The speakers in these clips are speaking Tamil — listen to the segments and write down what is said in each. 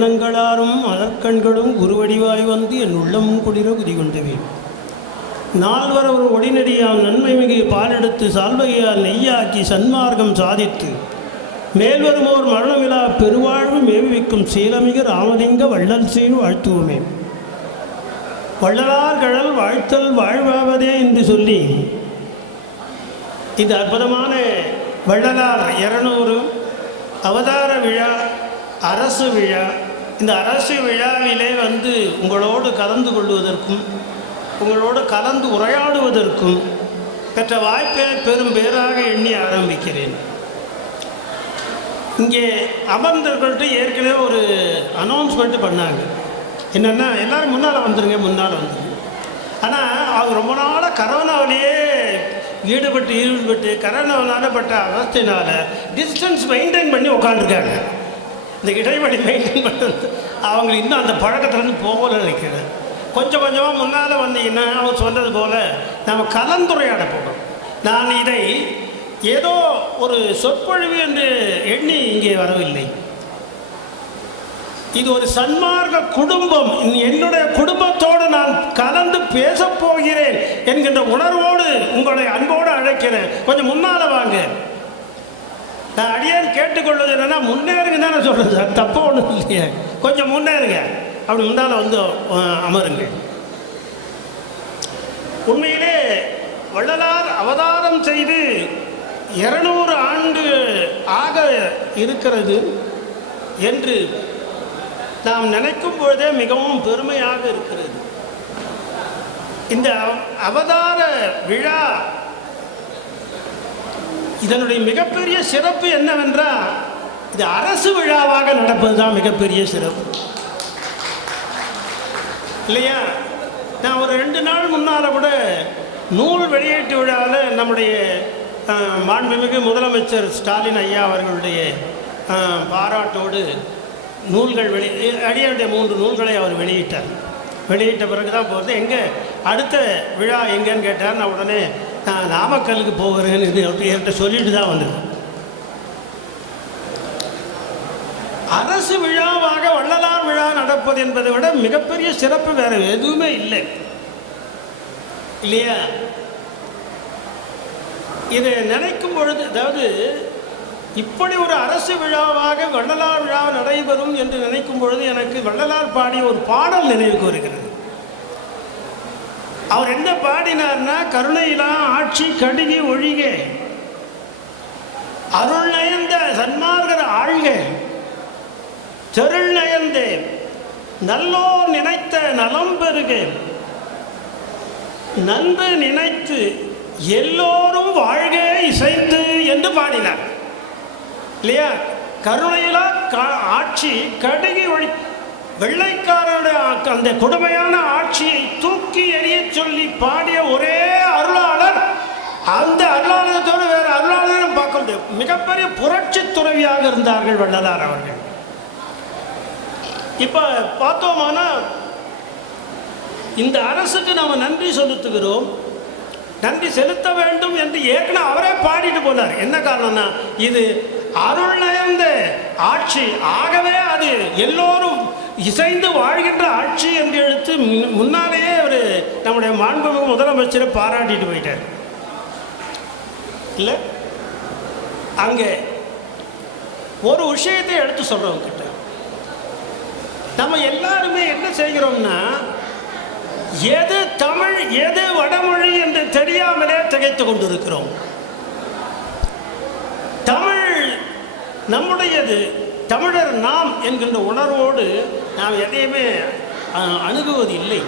வதனங்களாரும் மலர்கண்களும் குருவடிவாய் வந்து என் உள்ளம் குளிர குதிகொண்டவே. நால்வர் ஒரு ஒடிநடியால் நன்மை மிகு பாலெடுத்து சால்வையால் நெய்யாக்கி சன்மார்க்கம் சாதித்து மேல்வருமோர் மரணமிலா பெருவாழ்வு மேவிக்கும் சீலமிகு ராமலிங்க வள்ளல் சீர் வாழ்த்துவோமே. வள்ளலார் கழல் வாழ்த்தல் வாழ்வாவதே என்று சொல்லி இந்த அற்புதமான வள்ளலார் 200 அவதார விழா, அரசு விழா, இந்த அரசு விழாவிலே வந்து உங்களோடு கலந்து கொள்வதற்கும் உங்களோடு கலந்து உரையாடுவதற்கும் பெற்ற வாய்ப்பை பெரும் பேராக எண்ணி ஆரம்பிக்கிறேன். இங்கே அமர்ந்தவர்கள்ட்ட ஏற்கனவே ஒரு அனௌன்ஸ்மெண்ட் பண்ணாங்க. என்னென்னா, எல்லோரும் முன்னால் வந்துடுங்க. ஆனால் அவங்க ரொம்ப நாளாக கரோனாவிலேயே ஈடுபட்டு கரோனாவில் பட்ட அவஸ்தையினால் டிஸ்டன்ஸ் மெயின்டைன் பண்ணி உட்காந்துருக்காங்க. இந்த இடைவெளி மெயின்டைன் பண்ணுறது அவங்களுக்கு இன்னும் அந்த பழக்கத்துலேருந்து போகல நினைக்கிறேன். கொஞ்சம் கொஞ்சமாக முன்னால் வந்தீங்கன்னா அவர் சொன்னது போல் நம்ம கலந்துரையாட போகிறோம். நான் இதை ஏதோ ஒரு சொற்பொழிவு என்று எண்ணி இங்கே வரவில்லை. இது ஒரு சன்மார்க்க குடும்பம். என்னுடைய குடும்பத்தோடு நான் கலந்து பேசப் போகிறேன் என்கின்ற உணர்வோடு உங்களை அன்போடு அழைக்கிறேன். கொஞ்சம் முன்னால் வாங்க. நான் அடியேன் கேட்டுக்கொள்வது என்னென்னா, முன்னேறுங்க தான் நான் சொல்கிறது, அது தப்பு ஒன்றும் இல்லையே. கொஞ்சம் முன்னேறுங்க, அப்படி முன்னால் வந்து அமருங்கள். உண்மையிலே வள்ளலார் அவதாரம் செய்து 200 ஆண்டு ஆக இருக்கிறது என்று நாம் நினைக்கும் பொழுதே மிகவும் பெருமையாக இருக்கிறது. இந்த அவதார விழா இதனுடைய மிகப்பெரிய சிறப்பு என்னவென்றால், இது அரசு விழாவாக நடப்பது தான் மிகப்பெரிய சிறப்பு இல்லையா? நான் ஒரு 2 நாள் முன்னால் கூட நூல் வெளியீட்டு விழாவில் நம்முடைய மாண்புமிகு முதலமைச்சர் ஸ்டாலின் ஐயா அவர்களுடைய பாராட்டோடு நூல்கள் அடியனுடைய 3 நூல்களை அவர் வெளியிட்ட பிறகு தான் போகிறது. எங்கே அடுத்த விழா எங்கேன்னு கேட்டார். நான் உடனே நான் நாமக்கலுக்கு போகிறேன்னு என்கிட்ட சொல்லிட்டு தான் வந்தேன். அரசு விழாவாக வள்ளலார் விழா நடப்பது என்பதை விட மிகப்பெரிய சிறப்பு வேறு எதுவுமே இல்லை இல்லையா? இதை நினைக்கும் பொழுது, அதாவது இப்படி ஒரு அரசு விழாவாக வள்ளலார் விழா நடைபெறும் என்று நினைக்கும் பொழுது எனக்கு வள்ளலார் பாடிய ஒரு பாடல் நினைவுக்கு வருகிறது. அவர் என்ன பாடினார்னா, கருணையிலா ஆட்சி கடுகி ஒழிக அருள் நயந்த சன்மார்கர் ஆழ்க செருள் நயந்தே நல்லோர் நினைத்த நலம் பெருக நன்று நினைத்து எல்லோரும் வாழ்க இசைந்து என்று பாடினார் இல்லையா? கருணையிலா ஆட்சி கடுகி ஒழி, வெள்ளைக்காரனுடைய அந்த கொடுமையான ஆட்சியை தூக்கி எறிய சொல்லி பாடிய ஒரே அருளாளர். அந்த அருளாளத்தோடு வேறு அருளாளரும் பார்க்க முடியும். மிகப்பெரிய புரட்சி துறவியாக இருந்தார்கள் வள்ளலார் அவர்கள். இப்போ பார்த்தோமானா, இந்த அரசுக்கு நாம் நன்றி செலுத்துகிறோம். நன்றி செலுத்த வேண்டும் என்று ஏற்கனவே அவரே பாடிட்டு போனார். என்ன காரணம்னா, இது அருள் நயந்த ஆட்சி, ஆகவே அது எல்லோரும் இசைந்து வாழ்கின்ற ஆட்சி என்று எடுத்து முன்னாலேயே அவர் நம்முடைய மாண்புமிகு முதலமைச்சரை பாராட்டிட்டு போயிட்டார் இல்லை? அங்கே ஒரு விஷயத்தை எடுத்து சொல்கிறவங்க கிட்ட நம்ம எல்லாருமே என்ன செய்கிறோம்னா, எது தமிழ் எது வடமொழி என்று தெரியாமலே திகைத்து கொண்டிருக்கிறோம். தமிழ் நம்முடையது, தமிழர் நாம் என்கின்ற உணர்வோடு நாம் எதையுமே அணுகுவது இல்லை.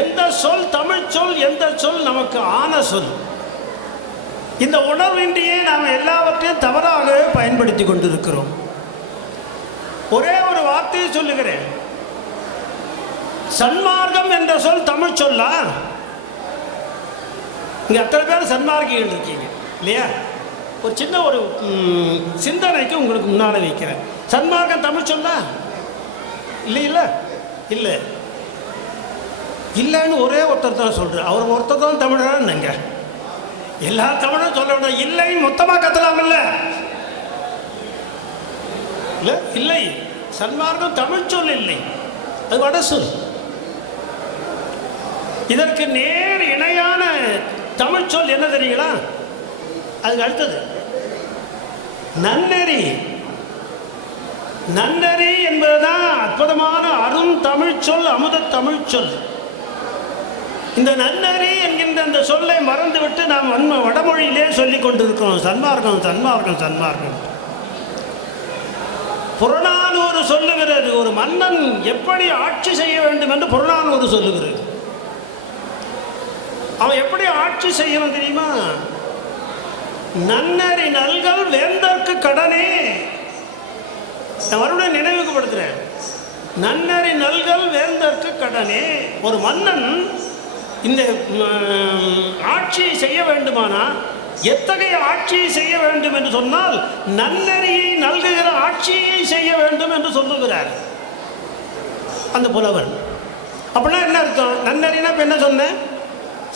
எந்த சொல் தமிழ் சொல், எந்த சொல் நமக்கு ஆன சொல், இந்த உணர்வின்றியே நாம் எல்லாவற்றையும் தவறாகவே பயன்படுத்தி கொண்டிருக்கிறோம். ஒரே ஒரு வார்த்தையை சொல்லுகிறேன். சன்மார்க்கம் என்ற சொல் தமிழ் சொல்லா? இங்கே அத்தனை பேர் சன்மார்க்கிகள் இருக்கீங்க இல்லையா? ஒரு சின்ன ஒரு சிந்தனைக்கு உங்களுக்கு முன்னால் வைக்கிறேன். சன்மார்க்கம் தமிழ் சொல்லா? இல்லை இல்லை இல்லை இல்லைன்னு ஒரே ஒருத்தர் தான் சொல்கிறேன். அவர் ஒருத்தர் தான் தமிழரான்னுங்க. எல்லா தமிழும் சொல்ல விட இல்லை மொத்தமாக கத்தலாம் இல்லை இல்லை சன்மார்க்கம் தமிழ் சொல் இல்லை, அது வட சொல். இதற்கு நேர் இணையான தமிழ் சொல் என்ன தெரியுங்களா? அதுக்கு அடுத்தது நன்னெறி. நன்னெறி என்பதுதான் அற்புதமான அரும் தமிழ் சொல், அமுத தமிழ் சொல். இந்த நன்னெறி என்கின்ற அந்த சொல்லை மறந்துவிட்டு நாம் வடமொழியிலே சொல்லிக் கொண்டிருக்கிறோம் சன்மார்க்கம் சன்மார்க்கம் சன்மார்க்கம். புறநானூறு சொல்லுகிறது ஒரு மன்னன் எப்படி ஆட்சி செய்ய வேண்டும் என்று புறநானூறு சொல்லுகிறது. அவன் எப்படி ஆட்சி செய்யணும் தெரியுமா? நன்னறி நல்கல் வேந்தற்கு கடனே. நான் மறுபடியும் நினைவுக்கு படுத்துறேன். நன்னறி நல்கல் வேந்தற்கு கடனே. ஒரு மன்னன் இந்த ஆட்சியை செய்ய வேண்டுமானா எத்தகைய ஆட்சியை செய்ய வேண்டும் என்று சொன்னால் நன்னறியை நல்குகிற ஆட்சியை செய்ய வேண்டும் என்று சொல்லுகிறார் அந்த புலவன். அப்படின்னா என்ன அர்த்தம்? நன்னறினா இப்போ என்ன சொன்னேன்?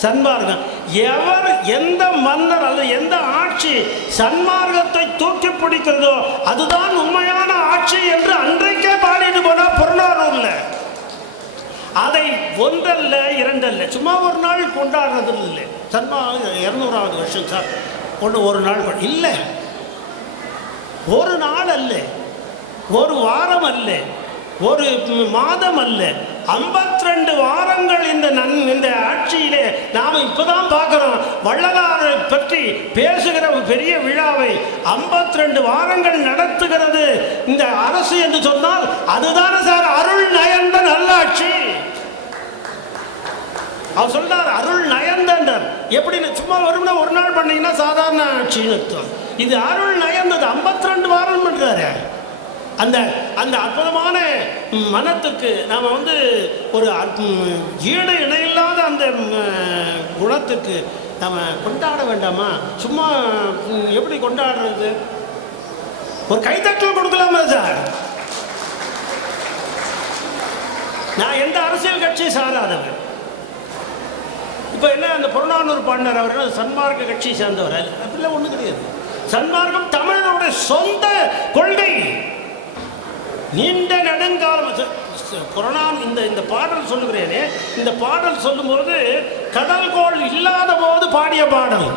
சன்மார்க்கம். எவர் எந்த மன்னர் அல்லது எந்த ஆட்சி சன்மார்க்கத்தை தூக்கி பிடிக்கிறதோ அதுதான் உண்மையான ஆட்சி என்று அன்றைக்கே பாடிட்டு போனா புறநானூர்ல. அதை ஒன்றல்ல இரண்டல்ல, சும்மா ஒரு நாள் கொண்டாடுறது இல்லை. சன்மா 200வது வருஷம் சார் ஒரு நாள் இல்லை, ஒரு நாள் அல்ல, ஒரு வாரம் அல்ல, ஒரு மாதம் அல்ல, 52 வாரங்கள் இந்த ஆட்சியிலே நாம் இப்போதான் பார்க்கிறோம். வள்ளலாரை பற்றி பேசுகிற பெரிய விழாவை 52 வாரங்கள் நடத்துகிறது இந்த அரசு என்று சொன்னால் அதுதானே சார் அருள் நயந்த நல்லாட்சி. அவர் சொல்றார் அருள் நயந்தண்டர். எப்படின்னு சும்மா வரும்னா ஒரு நாள் பண்ணீங்கன்னா சாதாரண ஆட்சின்னு அர்த்தம். இது அருள் நயந்தது 52 வாரம் பண்றாரு. அந்த அந்த அற்புதமான மனத்துக்கு நாம் ஒரு ஈடு இணையில்லாத அந்த குணத்துக்கு நாம் கொண்டாட வேண்டாமா? சும்மா எப்படி கொண்டாடுறது? ஒரு கைத்தட்டல் கொடுக்கலாமா சார்? நான் எந்த அரசியல் கட்சியை சாராதவன். இப்போ என்ன அந்த புறநானூறு பாடினார் அவர் சன்மார்க்க கட்சியை சேர்ந்தவர் அப்படிலாம் ஒன்றும் கிடையாது. சன்மார்க்கம் தமிழனுடைய சொந்த கொள்கை. நீண்ட நெடுங்காலம் புறநான் இந்த பாடல் சொல்லுகிறேனே, இந்த பாடல் சொல்லும்போது கடல்கோள் இல்லாத போது பாடிய பாடல்.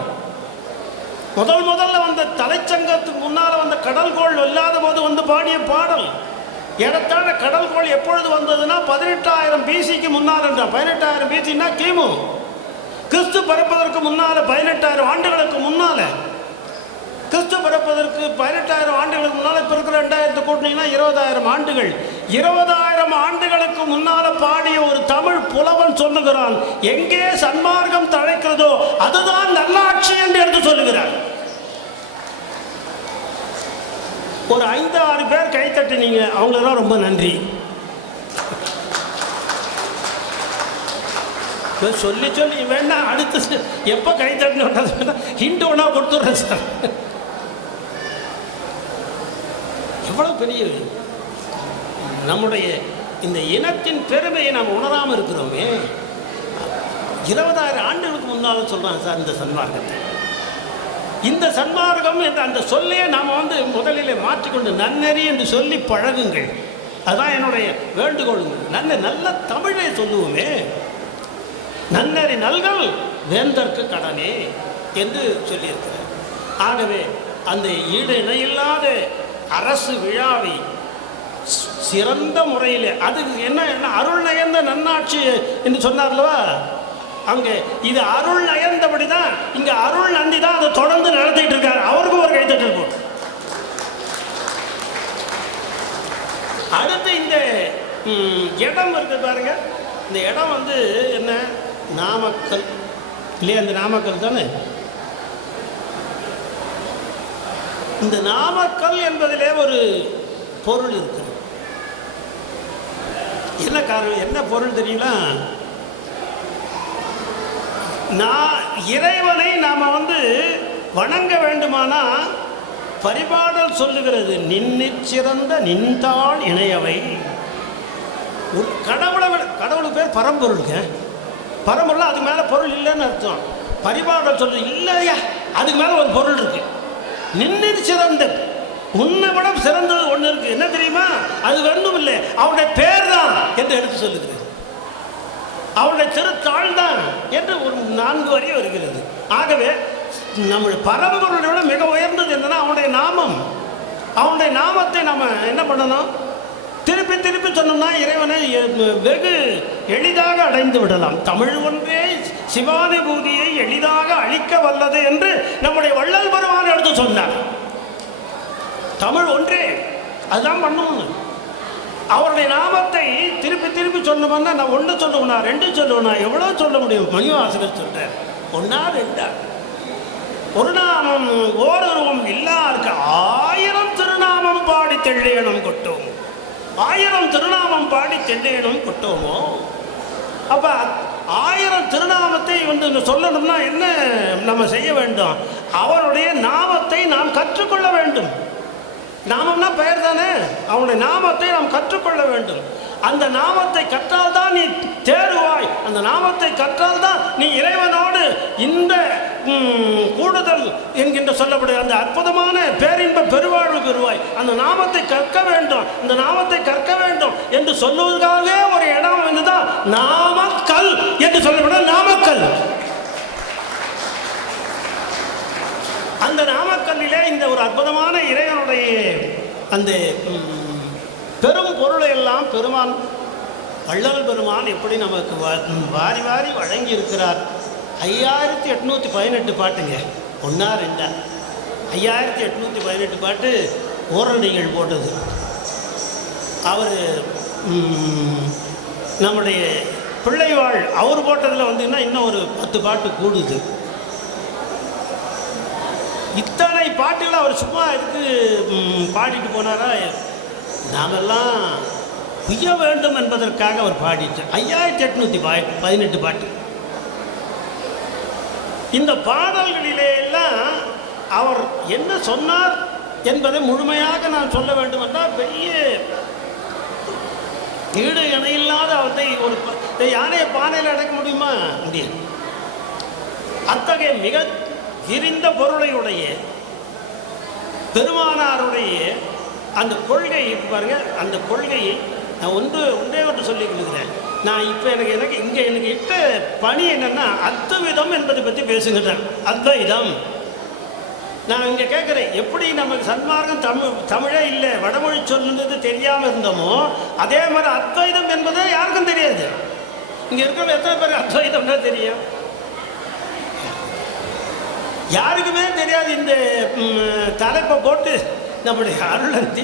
முதல்ல வந்த தலைச்சங்கத்துக்கு முன்னால் வந்த கடல்கோள் இல்லாத போது பாடிய பாடல். ஏறத்தாழ கடல்கோள் எப்பொழுது வந்ததுன்னா 18,000 பிசிக்கு முன்னால் என்றால் 18,000 பிசின்னா கிமு. கிறிஸ்து பிறப்பதற்கு முன்னால் 18,000 ஆண்டுகளுக்கு முன்னால், கிறிஸ்து பிறப்பதற்கு 18,000 ஆண்டுகளுக்கு முன்னால், இப்போ இருக்கிற 2000 கூட்டினீங்கன்னா 20,000 ஆண்டுகள். 20,000 ஆண்டுகளுக்கு முன்னால் பாடிய ஒரு தமிழ் புலவன் சொல்லுகிறான், எங்கே சன்மார்க்கம் தழைக்கிறதோ அதுதான் நல்லாட்சி என்று எடுத்து சொல்லுகிறார். ஒரு 5-6 பேர் கைத்தட்டினீங்க, அவங்களெல்லாம் ரொம்ப நன்றி. சொல்லி வேணா அடுத்து எப்போ கைத்தட்டின ஹிண்ட் ஒன்றா கொடுத்துட்றேன் சார். எவ்வளோ பெரிய நம்முடைய இந்த இனத்தின் பெருமையை நாம் உணராமல் இருக்கிறோமே. 20,000 ஆண்டுகளுக்கு முன்னால் சொல்கிறாங்க சார் இந்த சன்மார்க்கத்தை. இந்த சன்மார்க்கம் என்ற அந்த சொல்லையே நாம் முதலிலே மாற்றிக்கொண்டு நன்னெறி என்று சொல்லி பழகுங்கள். அதுதான் என்னுடைய வேண்டுகோளுங்க. நல்ல தமிழை சொல்லுவோமே. நன்னறி நல்கல் வேந்தற்கு கடனே என்று சொல்லியிருக்கிறார். ஆகவே அந்த ஈடு இணையில்லாத அரசு விழாவை சிறந்த முறையில் அது என்ன அருள் நயந்த நன்னாட்சி என்று சொன்னார்லவா, அங்கே இது அருள் நயந்தபடி தான் இங்கே அருள் நந்தி தான் அதை தொடர்ந்து நடத்திட்டு இருக்காரு. அவருக்கும் ஒரு கைத்தட்டல் போட்டு. அடுத்து இந்த இடம் இருக்கு பாருங்க. இந்த இடம் என்ன நாமக்கல் இல்லையா? அந்த நாமக்கல் தானே. இந்த நாமக்கல் என்பதிலே ஒரு பொருள் இருக்கு. என்ன காரணம், என்ன பொருள் தெரியுங்களா? இறைவனை நாம வணங்க வேண்டுமானா பரிபாடல் சொல்லுகிறது, நின்னிச்சிறந்த நின்றாள் இணையவை. கடவுளுக்கு பேர் பரம்பொருளுங்க. பரம்பொருள் அதுக்கு மேலே பொருள் இல்லைன்னு அர்த்தம். பரிபாடல் சொல்றது இல்லையா, அதுக்கு மேலே ஒரு பொருள் இருக்கு. நின்னிற் சிறந்த உன்னை விட சிறந்தது ஒன்று இருக்கு, என்ன தெரியுமா? அது ஒன்றும் இல்லை, அவனுடைய பேர் தான் என்று எடுத்து சொல்லுகிறது. அவனுடைய திருத்தாள் தான் என்று ஒரு 4 வரி வருகிறது. ஆகவே நம்முடைய பரம்பொருளை விட மிக உயர்ந்தது என்னன்னா அவனுடைய நாமம். அவனுடைய நாமத்தை நம்ம என்ன பண்ணணும்? திருப்பி திருப்பி சொன்னோம்னா இறைவனை வெகு எளிதாக அடைந்து விடலாம். தமிழ் ஒன்றே சிவானுபூதியை எளிதாக அழிக்க வல்லது என்று நம்முடைய வள்ளல் பெருமான் எடுத்து சொன்னார். தமிழ் ஒன்றே அதுதான் பண்ணணும். அவருடைய நாமத்தை திருப்பி திருப்பி சொல்லணும்னா நான் 1 சொல்லுவேனா 2 சொல்லுவேனா எவ்வளோ சொல்ல முடியும்? மணிவாசகர் சொல்றார், 1 2 ஒரு நாமம் ஓருருவம் இல்லாருக்கு 1000 திருநாமம் பாடி தெள்ளையணும் கொட்டோம். 1000 திருநாமம் பாடி தெள்ளையணும் கொட்டோமோ. அப்ப 1000 திருநாமத்தை சொல்லணும்னா என்ன நம்ம செய்ய வேண்டும்? அவருடைய நாமத்தை நாம் கற்றுக்கொள்ள வேண்டும். நாமம்னா பெயர் தானே, அவனுடைய நாமத்தை நாம் கற்றுக்கொள்ள வேண்டும். அந்த நாமத்தை கற்றால் தான் நீ தேறுவாய். அந்த நாமத்தை கற்றால் தான் நீ இறைவனோடு இந்த கூடுதல் என்கின்ற சொல்லப்படுகிற அந்த அற்புதமான பேரின்ப பெருவாழ்வு பெறுவாய். அந்த நாமத்தை கற்க வேண்டும், அந்த நாமத்தை கற்க வேண்டும் என்று சொல்லுவதற்காகவே ஒரு இடம் வந்துதான் நாமக்கல் என்று சொல்லப்படுற நாமக்கல். அந்த நாமக்கல்லிலே இந்த ஒரு அற்புதமான இறைவனுடைய அந்த பெரும் பொருளை எல்லாம் பெருமான் வள்ளல் பெருமான் எப்படி நமக்கு வாரி வாரி வழங்கி இருக்கிறார். 5818 பாட்டுங்க, 1 2 5818 பாட்டு ஓரடிகள் போட்டது. அவர் நம்முடைய பிள்ளைவாள் அவர் போட்டதில் இன்னும் ஒரு 10 பாட்டு கூடுது. இத்தனை பாட்டில் அவர் சும்மா இதுக்கு பாடிட்டு போனாரா? நாமெல்லாம் புய்ய வேண்டும் என்பதற்காக அவர் பாடிட்டார். 5818 பாட்டு. இந்த பாடல்களிலே எல்லாம் அவர் என்ன சொன்னார் என்பதை முழுமையாக நான் சொல்ல வேண்டும் என்றால் பெரிய ஈடு இணையில்லாத அவத்தை ஒரு யானையை பானையில் அடைக்க முடியுமா? முடியாது. அத்தகைய மிக விரிந்த பொருளையுடைய பெருமானாருடைய அந்த கொள்கை பாருங்க. அந்த கொள்கையை நான் ஒன்றே சொல்லிக் கொடுக்குறேன். நான் இப்போ எனக்கு இட்ட பணி என்னன்னா அத்வைதம் என்பதை பற்றி பேசுகின்றேன். அத்வைதம் நான் இங்கே கேட்குறேன், எப்படி நமக்கு சன்மார்க்கம் தமிழே இல்லை, வடமொழி சொல்லுன்றது தெரியாமல் இருந்தோமோ அதே மாதிரி அத்வைதம் என்பது யாருக்கும் தெரியாது. இங்கே இருக்கிறவங்க எத்தனை பேர் அத்வைதம்னா தெரியும்? யாருக்குமே தெரியாது. இந்த தலைப்பை போட்டு நம்முடைய அருளந்தி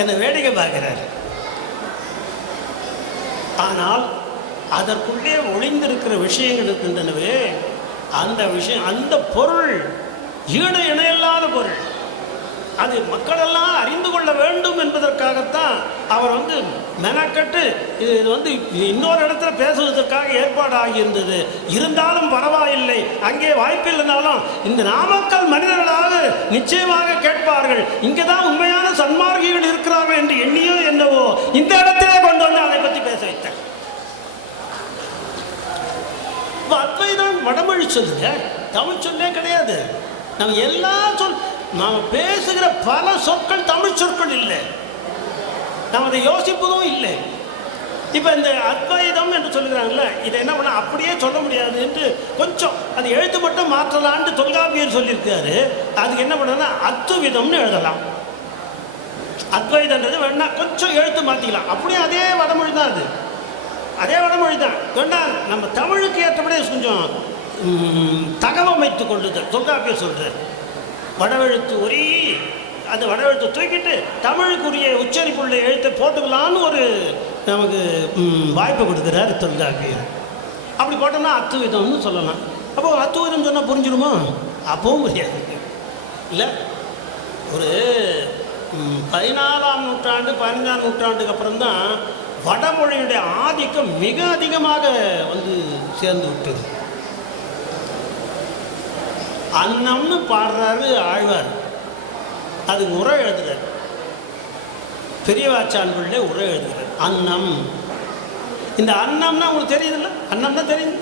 என்னை வேடிக்கை பார்க்கிறார். ஆனால் அதற்குள்ளே ஒளிந்திருக்கிற விஷயங்கள் இருக்கின்றனவே, அந்த விஷயம், அந்த பொருள் ஈடு இணையில்லாத பொருள். அது மக்களெல்லாம் அறிந்து கொள்ள வேண்டும் என்பதற்காகத்தான் அவர் மெனக்கட்டு இது இன்னொரு இடத்துல பேசுவதற்காக ஏற்பாடு ஆகியிருந்தது. இருந்தாலும் பரவாயில்லை, அங்கே வாய்ப்பில்லைனாலும் இந்த நாமக்கல் மனிதர்களாக நிச்சயமாக கேட்பார்கள். இங்கே தான் உண்மையான சன்மார்க்கிகள் இருக்கிறார்கள் என்று எண்ணியோ என்னவோ இந்த இடத்திலே கொண்டு வந்து அதை பற்றி பேச வைத்தார். அத்வைதம் வடமொழி சொல்லுங்க, தமிழ் சொல்லே கிடையாது. நம்ம எல்லா நாம் பேசுகிற பல சொற்கள் தமிழ் சொற்கள் இல்லை, நாம் அதை யோசிப்பதும் இல்லை. இப்போ இந்த அத்வைதம் என்று சொல்லுகிறாங்கல்ல, இதை என்ன பண்ண அப்படியே சொல்ல முடியாது என்று கொஞ்சம் அது எழுத்து மட்டும் மாற்றலான்ட்டு தொல்காப்பியர் சொல்லியிருக்காரு. அதுக்கு என்ன பண்ணனா அத்துவிதம்னு எழுதலாம். அத்வைதன்றது வேணா கொஞ்சம் எழுத்து மாற்றிக்கலாம், அப்படியே அதே வடமொழி தான். அது அதே வடமொழி தான். வேணா நம்ம தமிழுக்கு ஏற்றபடி கொஞ்சம் தகவமைத்து கொள்ளுதல் தொல்காப்பியர் சொல்கிறார். வடவெழுத்து ஒரே அந்த வடவெழுத்தை தூக்கிட்டு தமிழுக்குரிய உச்சரிப்புள்ள எழுத்தை போட்டுக்கலான்னு ஒரு நமக்கு வாய்ப்பு கொடுக்குறாரு தொல்காப்பியர். அப்படி போட்டோம்னா அத்துவிதம்னு சொல்லலாம். அப்போ அத்துவிதம் சொன்னால் புரிஞ்சிடுமோ? அப்பவும் புரியாது இல்லை. ஒரு 14ஆம் நூற்றாண்டு 15ஆம் நூற்றாண்டுக்கு அப்புறம்தான் வடமொழியுடைய ஆதிக்கம் மிக அதிகமாக சேர்ந்து விட்டது. அன்னம்னு பாடுறாரு ஆழ்வார், அது உரை எழுதுறாரு. பெரியவாச்சான் பிள்ளை உரை எழுதுறாரு. அன்னம், இந்த அன்னம்னா உங்களுக்கு தெரியுதுல்ல? அன்னம்னா தெரியுது.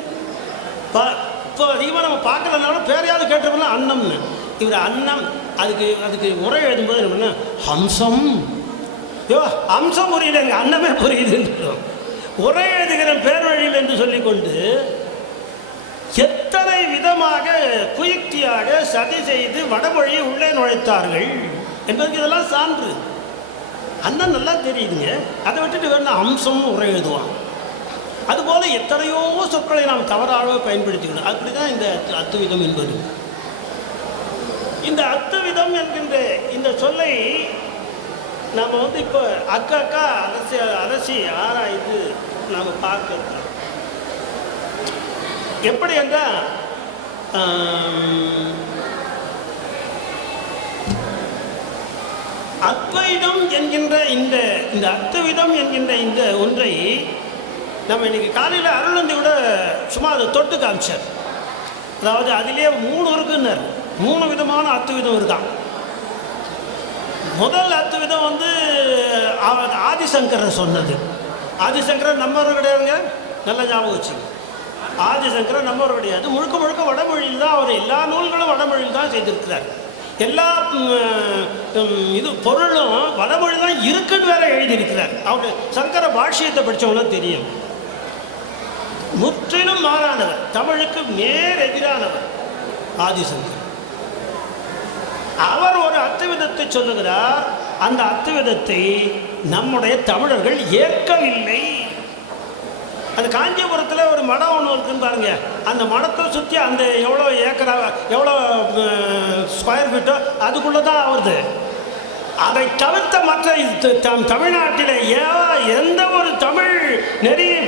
இப்போ அதிகமாக நம்ம பார்க்கறதுனால பேரையாவது கேட்டோம்னா அன்னம்னு. இவர் அன்னம் அதுக்கு அதுக்கு உரை எழுதும்போது என்ன ஹம்சம், யோ ஹம்சம் புரியல, எங்கள் அன்னமே புரியுதுன்னு உரை எழுதுகிற பேர் வழியில் என்று சொல்லிக்கொண்டு எத்தனை விதமாக குயுக்தியாக சதி செய்து வடமொழியை உள்ளே நுழைத்தார்கள் என்பதற்கு இதெல்லாம் சான்று. அண்ணன் நல்லா தெரியுதுங்க. அதை விட்டுட்டு வேணா அம்சம் உரை எழுதுவான். அதுபோல எத்தனையோ சொற்களை நாம் தவறாக பயன்படுத்திக்கணும். அப்படி தான் இந்த அத்துவிதம் என்பது. இந்த அத்துவிதம் என்கின்ற இந்த சொல்லை நாம் இப்போ அக்கா அலசி ஆராய்ந்து நாம் பார்க்கிறோம். எப்படி என்றால் அத்வைதம் என்கின்ற இந்த அத்துவிதம் என்கின்ற இந்த ஒன்றை நம்ம இன்னைக்கு காலையில் அருளந்தி கூட சும்மா அதை தொட்டு காமிச்சார். அதாவது அதிலே 3 இருக்குன்னார். 3 விதமான அத்துவிதம் இருக்கான். முதல் அத்துவிதம் ஆதிசங்கரர் சொன்னது. ஆதிசங்கரர் நம்மவர் கிடையாதுங்க, நல்ல ஞாபகம் வச்சுங்க. ஆதிசங்கரர் நம்மவர் கிடையாது. முழுக்க முழுக்க வடமொழியில் தான் அவர் எல்லா நூல்களும் வடமொழியில் தான் செய்திருக்கிறார். எல்லா பொருளும் வடமொழி தான் இருக்குன்னு வேற எழுதியிருக்கிறார். அவருடைய சங்கர பாஷ்யத்தை படித்தவங்களும் தெரியும். முற்றிலும் மாறானவர், தமிழுக்கு நேர் எதிரானவர் ஆதிசங்கர். அவர் ஒரு அத்துவிதத்தை சொல்லுகிறார். அந்த அத்துவிதத்தை நம்முடைய தமிழர்கள் ஏற்கவில்லை. அது காஞ்சிபுரத்தில் ஒரு மடம் ஒன்று இருக்குன்னு பாருங்க. அந்த மடத்தை சுற்றி அந்த எவ்வளோ ஏக்கரா எவ்வளோ ஸ்கொயர் ஃபீட்டோ அதுக்குள்ளே தான் ஆகுது. அதை தவிர்த்த மற்ற தமிழ்நாட்டில் எந்த ஒரு தமிழ் நெறியை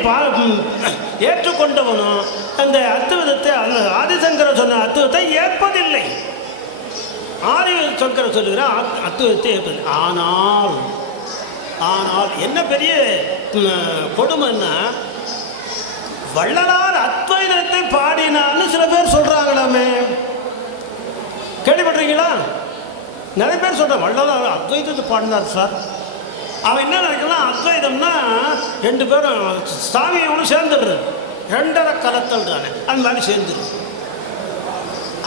ஏற்றுக்கொண்டவனும் அந்த அத்துவிதத்தை அந்த ஆதிசங்கர சொன்ன அத்துவத்தை ஏற்பதில்லை. ஆதிசங்கர சொல்லுகிற அத்துவத்தை ஏற்பதில்லை. ஆனால் என்ன பெரிய கொடுமைன்னா, வள்ளலார் அத்வைதத்தை பாடினான்னு சில பேர் சொல்றாங்களாமே, கேள்விப்பட்டிருக்கீங்களா? நிறைய பேர் சொல்கிறான் வள்ளலார் அத்வைதத்தை பாடினார் சார். அவன் என்ன நினைக்கலாம், அத்வைதம்னா 2 பேரும் சாமியோடு சேர்ந்துடுறது, 2.5 கலத்தல் தானே, அந்த மாதிரி சேர்ந்துடும்.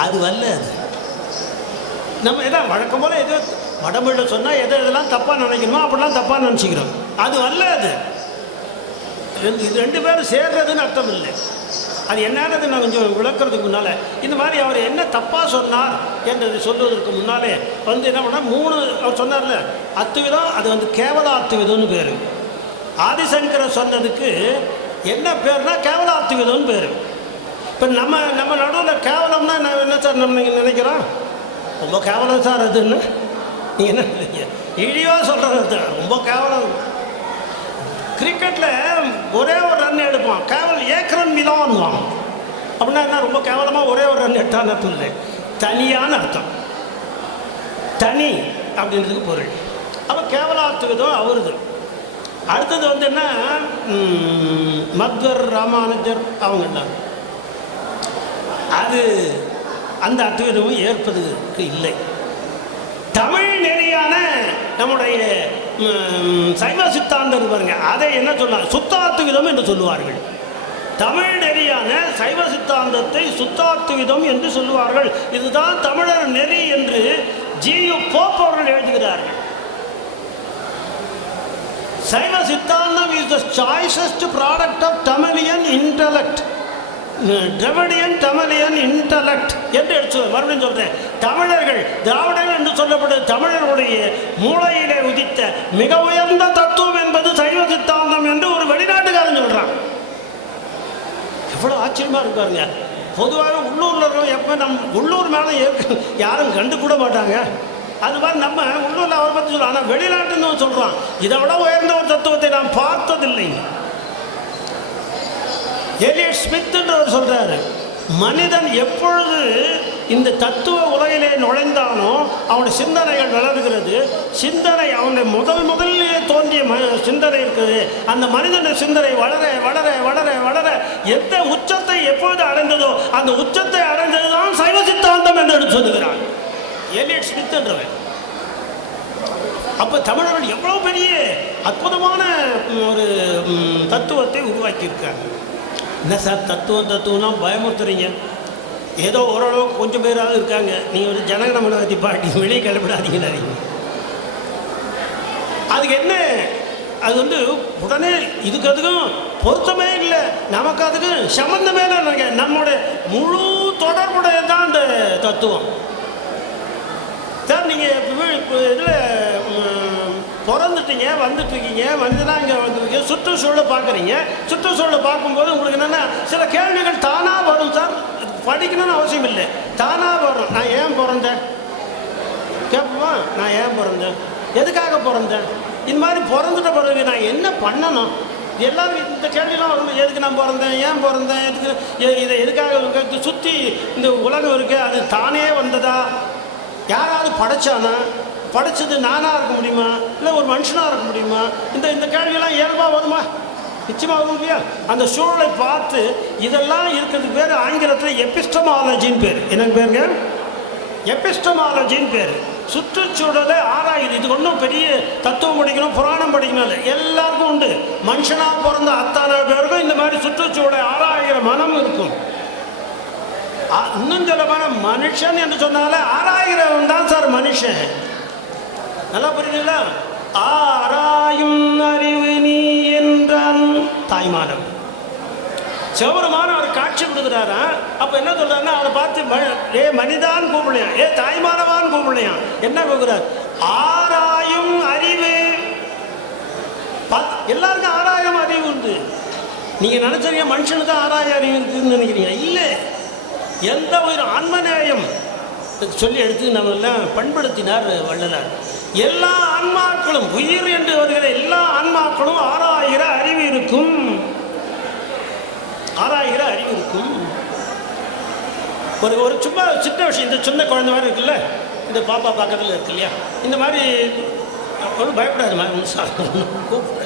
அது வரல. அது நம்ம எதாவது வழக்கம் போல் எதோ வடமொழியில் சொன்னால் எதெல்லாம் தப்பாக நினைக்கணுமோ அப்படிலாம் தப்பாக நினச்சிக்கிறோம். அது வரல. அது இது 2 பேரும் சேர்றதுன்னு அர்த்தம் இல்லை. அது என்னது நான் கொஞ்சம் விளக்கிறதுக்கு முன்னால் இந்த மாதிரி அவர் என்ன தப்பாக சொன்னார் என்றது சொல்வதற்கு முன்னாலே என்ன பண்ணால் 3 அவர் சொன்னார்ல அத்துவிதம், அது கேவல அத்துவிதம்னு பேர். ஆதிசங்கர சொன்னதுக்கு என்ன பேர்னா கேவல அத்துவிதம்னு பேர். இப்போ நம்ம நடுவில் கேவலம்னா நான் என்ன சார் நம்ம நீங்கள் நினைக்கிறோம், ரொம்ப கேவலம் சார் அதுன்னு நீங்கள் என்ன நினைக்கிறீங்க? இழிவாக சொல்கிறது ரொம்ப கேவலம். கிரிக்கெட்டில் ஒரே ஒரு ரன் எடுப்பான், ஏக்கரன் மிலான்வான். அப்படின்னா என்ன, ரொம்ப கேவலமாக ஒரே ஒரு ரன் எடுத்தான்னு அர்த்தம் இல்லை, தனியான அர்த்தம். தனி அப்படின்றதுக்கு பொருள். அப்போ கேவலாத்துவிதம் அவருது. அடுத்தது என்ன, மத்வர் ராமானுஜர் அவங்கெல்லாம் அது அந்த அத்துவிதமும் ஏற்பதுக்கு இல்லை. தமிழ் நெறியான நம்முடைய சைவ சித்தாந்தம் பாருங்க, அதை என்ன சொன்னார், சுத்தாத்துவிதம் என்று சொல்லுவார்கள். தமிழ் நெறியான சைவ சித்தாந்தத்தை சுத்தாத்துவிதம் என்று சொல்லுவார்கள். இதுதான் தமிழர் நெறி என்று ஜி.யு. போப் அவர்கள் எழுதுகிறார்கள். Saiva Siddhantam is the choicest product of Tamilian intellect, Dravidian Tamilian intellect என்று எடுத்து மறுபடியும் சொல்றேன். தமிழர்கள் திராவிடர்கள் என்று சொல்லப்படும் தமிழர்களுடைய மூளையிலே உதித்த மிக உயர்ந்த தத்துவம் என்பது சைவ சித்தாந்தம் என்று ஒரு வெளிநாட்டுக்காரன் சொல்றான். எவ்வளவு ஆச்சரியமா இருக்காருங்க. பொதுவாக உள்ளூர்ல இருக்கிறோம், எப்ப உள்ளூர் மேலே யாரும் கண்டு கூட மாட்டாங்க. அது மாதிரி நம்ம உள்ளூர்ல அவரை பற்றி சொல்றோம், ஆனால் வெளிநாட்டுன்னு சொல்றான். இதை விட உயர்ந்த ஒரு தத்துவத்தை நாம் பார்த்ததில்லை. எலியட் ஸ்மித் என்றவர் சொல்றாரு, மனிதன் எப்பொழுது இந்த தத்துவ உலகிலே நுழைந்தானோ அவனுடைய சிந்தனைகள் வளர்கிறது. சிந்தனை அவனுடைய முதலிலே தோன்றிய சிந்தனை இருக்குது. அந்த மனிதனுடைய சிந்தனை வளர வளர வளர வளர எந்த உச்சத்தை எப்பொழுது அடைந்ததோ அந்த உச்சத்தை அடைந்ததுதான் சைவ சித்தாந்தம் என்று சொல்லுகிறான் எலியட் ஸ்மித் என்றவன். அப்போ தமிழர்கள் எவ்வளோ பெரிய அற்புதமான ஒரு தத்துவத்தை உருவாக்கியிருக்காங்க. என்ன சார் தத்துவம்லாம் பயமுறுத்துறீங்க? ஏதோ ஓரளவுக்கு கொஞ்சம் பேராவது இருக்காங்க. நீங்கள் வந்து ஜனகணமனதி பாட்டி வெளியே கிளப்பிடாதீங்க. அதுக்கு என்ன, அது வந்து உடனே இதுக்கு அதுக்கும் பொருத்தமே இல்லை, நமக்கு அதுக்கு சம்பந்தமே இல்லைங்க. நம்முடைய முழு தொடர்புடைய தான் அந்த தத்துவம் சார். நீங்கள் இப்போ இதில் பிறந்துட்டீங்க, வந்துட்டுருக்கீங்க, மனிதனாக இங்கே வந்துருக்கீங்க, சுற்றுச்சூழலை பார்க்குறீங்க. சுற்றுச்சூழலை பார்க்கும்போது உங்களுக்கு என்னென்னா சில கேள்விகள் தானாக வரும் சார். படிக்கணும்னு அவசியம் இல்லை, தானாக வரும். நான் ஏன் பிறந்தேன் கேட்போமா? நான் ஏன் பிறந்தேன், எதுக்காக பிறந்தேன், இந்த மாதிரி பிறந்துட்ட பிறகு நான் என்ன பண்ணணும், எல்லாரும் இந்த கேள்வியெல்லாம் வரும். எதுக்கு நான் பிறந்தேன், ஏன் பிறந்தேன், எதுக்கு இதை எதுக்காக சுற்றி இந்த உலகம் இருக்கு, அது தானே வந்ததா, யாராவது படைச்சானா, படைச்சது நானாக இருக்க முடியுமா, இல்லை ஒரு மனுஷனாக இருக்க முடியுமா, இந்த கேள்வியெல்லாம் இயல்பாக வருமா? நிச்சயமாக வரும் இல்லையா? அந்த சூழலை பார்த்து இதெல்லாம் இருக்கிறதுக்கு பேர் ஆங்கிலத்தில் எபிஸ்டமாலஜின்னு பேர். என்னங்க பேருங்க? எபிஸ்டமாலஜின்னு பேர். சுற்றுச்சூழலை ஆராயுது. இது ஒன்றும் பெரிய தத்துவம் படிக்கணும், புராணம் படிக்கணும் இல்லை, எல்லாருக்கும் உண்டு. மனுஷனாக பிறந்த அத்தனை பேருக்கும் இந்த மாதிரி சுற்றுச்சூழலை ஆராய்கிற மனம் இருக்கும். இன்னும் சொல்லமான மனுஷன் என்று சொன்னாலே ஆராய்கிறவன் தான் சார் மனுஷன். நல்லா புரியுதுங்களா? ஆராயும் அறிவு நீ என்றான் தாய்மானம். சிவபெருமான அவர் காட்சி கொடுக்குறாரா, அப்ப என்ன சொல்றாருன்னா அவரை பார்த்து ஏ மனிதான் கூப்பிடலையா, ஏ தாய்மானவான் கூப்பிடலையா, என்ன கூப்பிடுறார்? ஆராயும் அறிவு. எல்லாருக்கும் ஆராயும் அறிவு உண்டு. நீங்க நினைச்சீங்க மனுஷனுக்கு ஆராய அறிவு இருக்குன்னு நினைக்கிறீங்க, இல்லை. எந்த ஒரு ஆன்மநேயம் சொல்லி எடுத்து நம்ம எல்லாம் பண்படுத்தினார் வள்ளலார். எல்லா ஆன்மாக்களும், உயிர் என்று வருகிற எல்லா ஆன்மாக்களும் ஆராய்கிற அறிவு இருக்கும், ஆராய்கிற அறிவு இருக்கும். ஒரு சும்மா சின்ன விஷயம், இந்த சின்ன குழந்தை மாதிரி இருக்குல்ல, இந்த பாப்பா பக்கத்தில் இருக்கு இல்லையா, இந்த மாதிரி ஒன்றும் பயப்படாது மாதிரி கூப்பிட.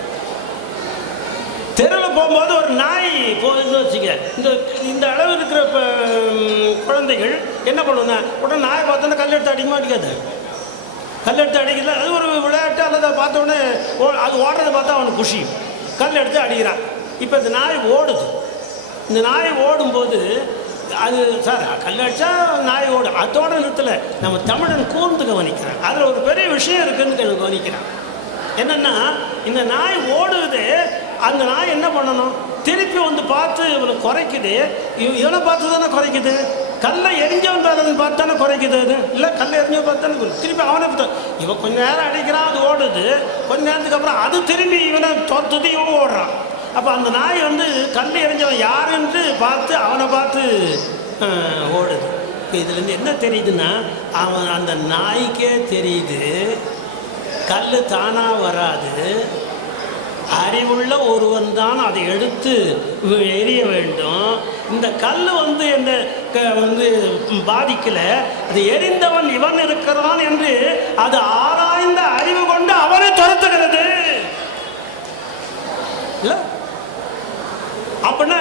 தெருவில் போகும்போது ஒரு நாய் போகுதுன்னு வச்சுக்க, இந்த அளவு இருக்கிற குழந்தைகள் என்ன பண்ணுவோம்னா உடனே நாயை பார்த்தோன்னா கல் எடுத்து அடிக்குமா அடிக்காது, கல் எடுத்து அடிக்கல, அது ஒரு விளையாட்டு. அல்லது பார்த்த உடனே அது ஓடுறதை பார்த்தா அவனுக்கு குஷி, கல் எடுத்து அடிக்கிறான். இப்போ இந்த நாய் ஓடுது. இந்த நாய் ஓடும்போது அது சார் கல் அடித்தா நாய் ஓடும், அதோட நிறுத்தலை. நம்ம தமிழன் கூர்ந்து கவனிக்கிறான். அதில் ஒரு பெரிய விஷயம் இருக்குன்னு கவனிக்கிறான். என்னென்னா இந்த நாய் ஓடுது, அந்த நாய் என்ன பண்ணணும், திருப்பி வந்து பார்த்து இவனை குறைக்குது. இவனை பார்த்து தானே குறைக்குது, கல்லை எரிஞ்சவன் பார்த்து தானே குறைக்குது. அது இல்லை, கல்லை எரிஞ்சவன் பார்த்து தானே திருப்பி அவனை இவன் கொஞ்சம் நேரம் அடிக்கிறான், அது ஓடுது. கொஞ்ச நேரத்துக்கு அப்புறம் அது திரும்பி இவனை தொத்துது, இவன் ஓடுறான். அப்போ அந்த நாய் வந்து கல் எரிஞ்சவன் யாருன்னு பார்த்து அவனை பார்த்து ஓடுது. இப்போ இதுலேருந்து என்ன தெரியுதுன்னா, அவன் அந்த நாய்க்கே தெரியுது கல் தானாக வராது, அறிவுள்ள ஒருவன் தான் அதை எடுத்து எரிய வேண்டும். இந்த கல் வந்து என்ன வந்து பாதிக்கல, அது எரிந்தவன் இவன் இருக்கிறான் என்று அது ஆராய்ந்த அறிவு கொண்டு அவனை துரத்துகிறது இல்ல. அப்படின்னா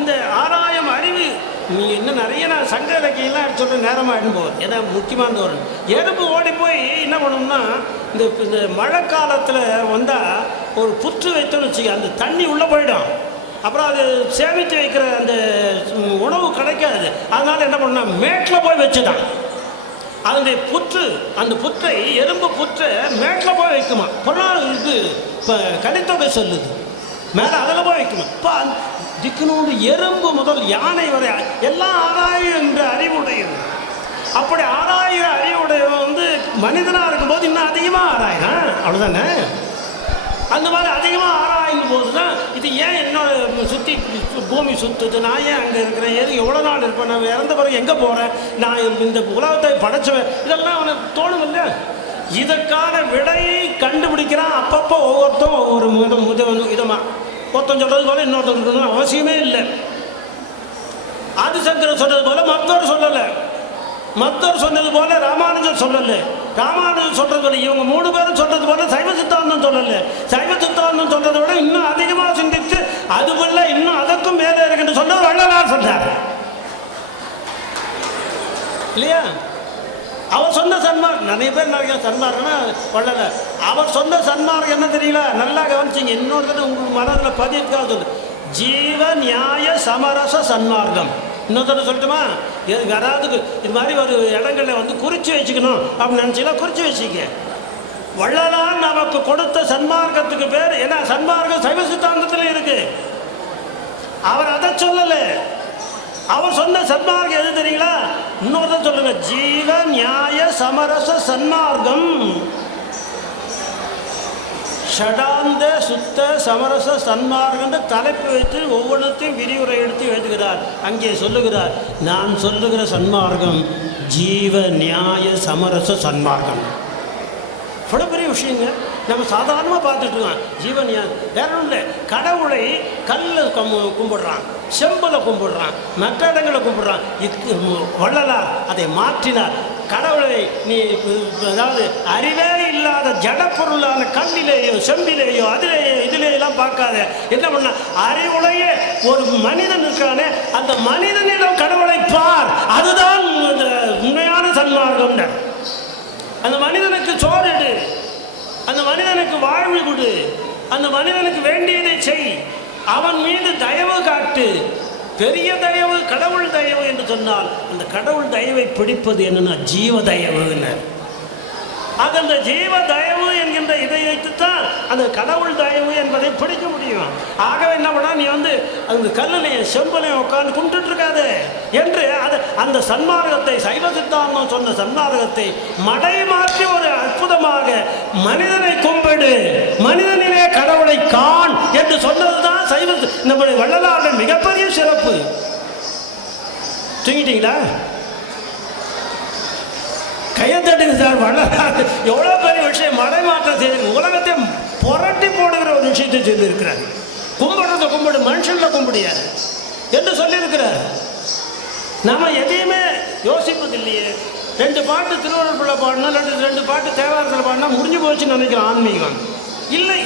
இந்த ஆராயம் அறிவு நீங்க இன்னும் நிறைய நான் சங்க இலக்கியெல்லாம் சொல்ற நேரமாக போகும். ஏன்னா முக்கியமான ஒரு எறும்பு ஓடி போய் என்ன பண்ணணும்னா, இந்த மழை காலத்தில் வந்தால் ஒரு புற்று வைத்தோன்னு வச்சுக்க, அந்த தண்ணி உள்ளே போயிடும். அப்புறம் அது சேமித்து வைக்கிற அந்த உணவு கிடைக்காது. அதனால என்ன பண்ணா மேட்டில் போய் வச்சுட்டான். அதனுடைய புற்று, அந்த புற்றை எறும்பு புற்றை மேட்டில் போய் வைக்குமா. பொருளாதார இது இப்போ கலித்தொகை சொல்லுது, மேலே அதில் போய் வைக்குமா. இப்போ திக்குனோடு எறும்பு முதல் யானை வரை எல்லாம் ஆராய்கின்ற அறிவுடையது. அப்படி ஆராய்கிற அறிவுடையவன் வந்து மனிதனாக இருக்கும்போது இன்னும் அதிகமாக ஆராயிறான், அவ்வளோதானே. அந்த மாதிரி அதிகமாக ஆராயும் போது தான் இது ஏன் என்னோட சுற்றி பூமி சுற்றுது, நான் ஏன் அங்கே இருக்கிறேன், எது எவ்வளோ நாள் இருப்பேன், நான் இறந்த பிறகு எங்கே போகிறேன், நான் இந்த உலகத்தை படைச்சவன், இதெல்லாம் அவனுக்கு தோணும் இல்லையா. இதற்கான விடையை கண்டுபிடிக்கிறான். அப்பப்போ ஒவ்வொருத்தரும் ஒவ்வொரு விதமாக ஒருத்தன் சொல்கிறது போல இன்னொருத்தர் அவசியமே இல்லை. ஆதிசங்கரர் சொன்னது போல மத்தவர் சொல்லலை, மத்தவர் சொன்னது போல ராமானுஜர் சொல்லலை, ராமானுஜர் சொல்றது போல இவங்க 3 பேரும் சொல்றது போல சைவ சித்தாந்தம் சொல்லலை. சைவ சித்தாந்தம் சொல்றதை விட இன்னும் அதிகமாக சிந்தித்து அதுக்குள்ள இன்னும் அதற்கும் மேலே இருக்குன்னு சொன்ன வள்ளலார் சொன்னார் இல்லையா. அவர் சொன்ன சன்மார்க்கம், நிறைய பேர் நிறைய சன்மார்க்கம்னா வள்ளலார். அவர் சொன்ன சன்மார்க்கம் என்ன தெரியல, நல்லா கவனிச்சிங்க. இன்னொரு உங்களுக்கு மனதில் பதிவுக்காக சொல்லு, ஜீவ நியாய சமரச சன்மார்க்கம். இன்னொரு சொல்லட்டுமா, யாராவது இது மாதிரி ஒரு இடங்களில் வந்து குறித்து வச்சுக்கணும் அப்படின்னு நினச்சிக்கலாம், குறித்து வச்சுக்க. வள்ளலார் நமக்கு கொடுத்த சன்மார்க்கத்துக்கு பேர் ஏன்னா சன்மார்க்கம் சைவ சித்தாந்தத்தில் இருக்கு. அவர் அதை சொல்லலை. அவர் சொன்ன சன்மார்க்கம் எது தெரியுங்களா? இன்னொருதான் சொல்லுங்க, ஜீவ நியாய சமரச சன்மார்க்கம். ஷடாந்த சுத்த சமரச சன்மார்க்கன்ற தலைப்பு வைத்து ஒவ்வொன்றத்தையும் விரிவுரை எடுத்து எழுதுகிறார். அங்கே சொல்லுகிறார், நான் சொல்லுகிற சன்மார்க்கம் ஜீவ நியாய சமரச சன்மார்க்கம். இவ்வளோ பெரிய விஷயங்க. நம்ம சாதாரணமாக பார்த்துட்டு இருக்கோம். ஜீவன் வேற ஒன்றும் இல்லை. கடவுளை கல்லில் கும்பிடுறான், செம்பில் கும்பிடுறான், மற்ற இடங்களை கும்பிடுறான். வள்ளலார் அதை மாற்றினார். கடவுளை நீ அதாவது அறிவே இல்லாத ஜடப்பொருளான கல்லிலேயோ செம்பிலேயோ அதிலேயோ இதிலேயெல்லாம் பார்க்காத. என்ன பண்ண, அறிவுடைய ஒரு மனிதன் இருக்கானே, அந்த மனிதனிடம் கடவுளை பார். அதுதான் உண்மையான சன்மார்க்கம். அந்த மனிதனுக்கு சோறிடு, அந்த மனிதனுக்கு வாழ்வு கொடு, அந்த மனிதனுக்கு வேண்டியதை செய், அவன் மீது தயவு காட்டு. பெரிய தயவு கடவுள் தயவு என்று சொன்னால் அந்த கடவுள் தயவை பிடிப்பது என்னன்னா ஜீவ தயவுன்னு. அது அந்த ஜீவ தயவு என்கின்ற இதை வைத்துத்தான் அந்த கடவுள் தயவு என்பதை பிடிக்க முடியும். ஆகவே என்ன பண்ணா, நீ வந்து அந்த கல்லுலையும் செம்பலையும் உட்காந்து கும்பிட்டு இருக்காது என்று அது அந்த சன்மார்க்கத்தை சைவ சித்தாந்தம் சொன்ன சன்மார்க்கத்தை மடை மாற்றி ஒரு அற்புதமாக மனிதனை கும்பிடு, மனிதனிலே கடவுளை காண் என்று சொன்னதுதான் சைவ நம்முடைய வள்ளலாரின் மிகப்பெரிய சிறப்பு. தூங்கிட்டீங்களா? கையை தட்டுங்க சார். வள்ளலார் எவ்வளோ பெரிய விஷயம் மடை மாற்றம் செய்து உலகத்தை புரட்டி போடுகிற ஒரு விஷயத்தை செய்திருக்கிறார். கும்பிடுறத கும்பிடு, மனுஷன்ல கும்பிடியாது என்று சொல்லியிருக்கிறார். நம்ம எதையுமே யோசிப்பதில்லையே. 2 பாட்டு திருவள்ளுவர்ல பாடினா, 2 பாட்டு தேவாரத்தில் பாடினா முடிஞ்சு போச்சுன்னு நினைக்கிறோம். ஆன்மீகம் இல்லை,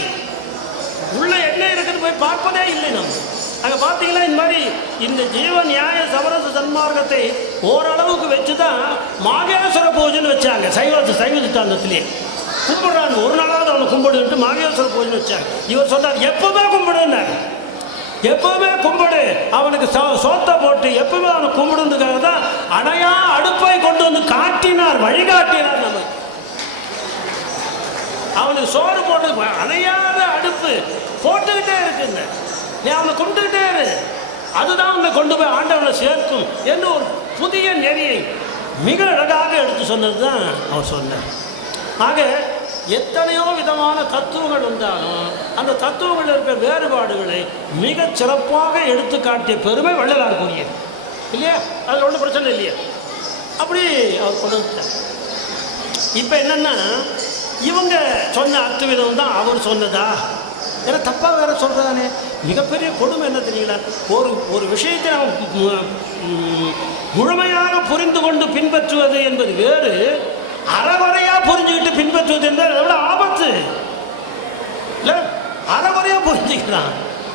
உள்ள என்ன இருக்குன்னு போய் பார்ப்பதே இல்லை. நம்ம அங்கே பார்த்தீங்கன்னா இந்த மாதிரி இந்த ஜீவ நியாய சமரச சன்மார்க்கத்தை ஓரளவுக்கு வச்சு தான் மாகேஸ்வர பூஜைன்னு வச்சாங்க. சைவ சித்தாந்தத்திலே கும்பிடுறாங்க. ஒரு நாளாவது அவனை கும்பிடுன்ட்டு மாகேஸ்வர பூஜைன்னு வச்சாங்க. இவர் சொன்னார், எப்பவுமே கும்பிடுன்னார். எப்பவுமே கும்பிடு, அவனுக்கு சோத்தை போட்டு எப்பவுமே அவனை கும்பிடுறதுக்காக தான் அணையா அடுப்பை கொண்டு வந்து காட்டினார், வழிகாட்டினார். நம்ம அவனுக்கு சோறு போட்டு அணையாத அடுப்பு போட்டுக்கிட்டே இருக்குங்க. நீ அவனை கும்பிட்டுக்கிட்டே இரு, அதுதான் அவனை கொண்டு போய் ஆண்டவனை சேர்க்கும் என்று ஒரு புதிய நெறியை மிக அழகாக எடுத்து சொன்னது தான் அவர் சொன்னார். ஆக எத்தனையோ விதமான தத்துவங்கள் வந்தாலும் அந்த தத்துவங்கள் இருக்கிற வேறுபாடுகளை மிக சிறப்பாக எடுத்து காட்டிய பெருமை வள்ளலாருக்குரியது இல்லையா? அதில் ஒன்றும் பிரச்சனை இல்லையா? அப்படி அவர் கொண்டு வந்துட்டார். இப்போ என்னன்னா, இவங்க சொன்ன அத்துவிதம் தான் அவர் சொன்னதா? ஏன்னா தப்பாக வேற சொல்கிறானே. மிகப்பெரிய கொடுமை என்ன தெரியுங்களா? ஒரு விஷயத்தை நம்ம முழுமையாக புரிந்து கொண்டு பின்பற்றுவது என்பது வேறு, அறவரையாக புரிஞ்சுக்கிட்டு பின்பற்றுவது என்பது எவ்வளோ ஆபத்து இல்லை? அறவரையாக புரிஞ்சுக்கிறான்,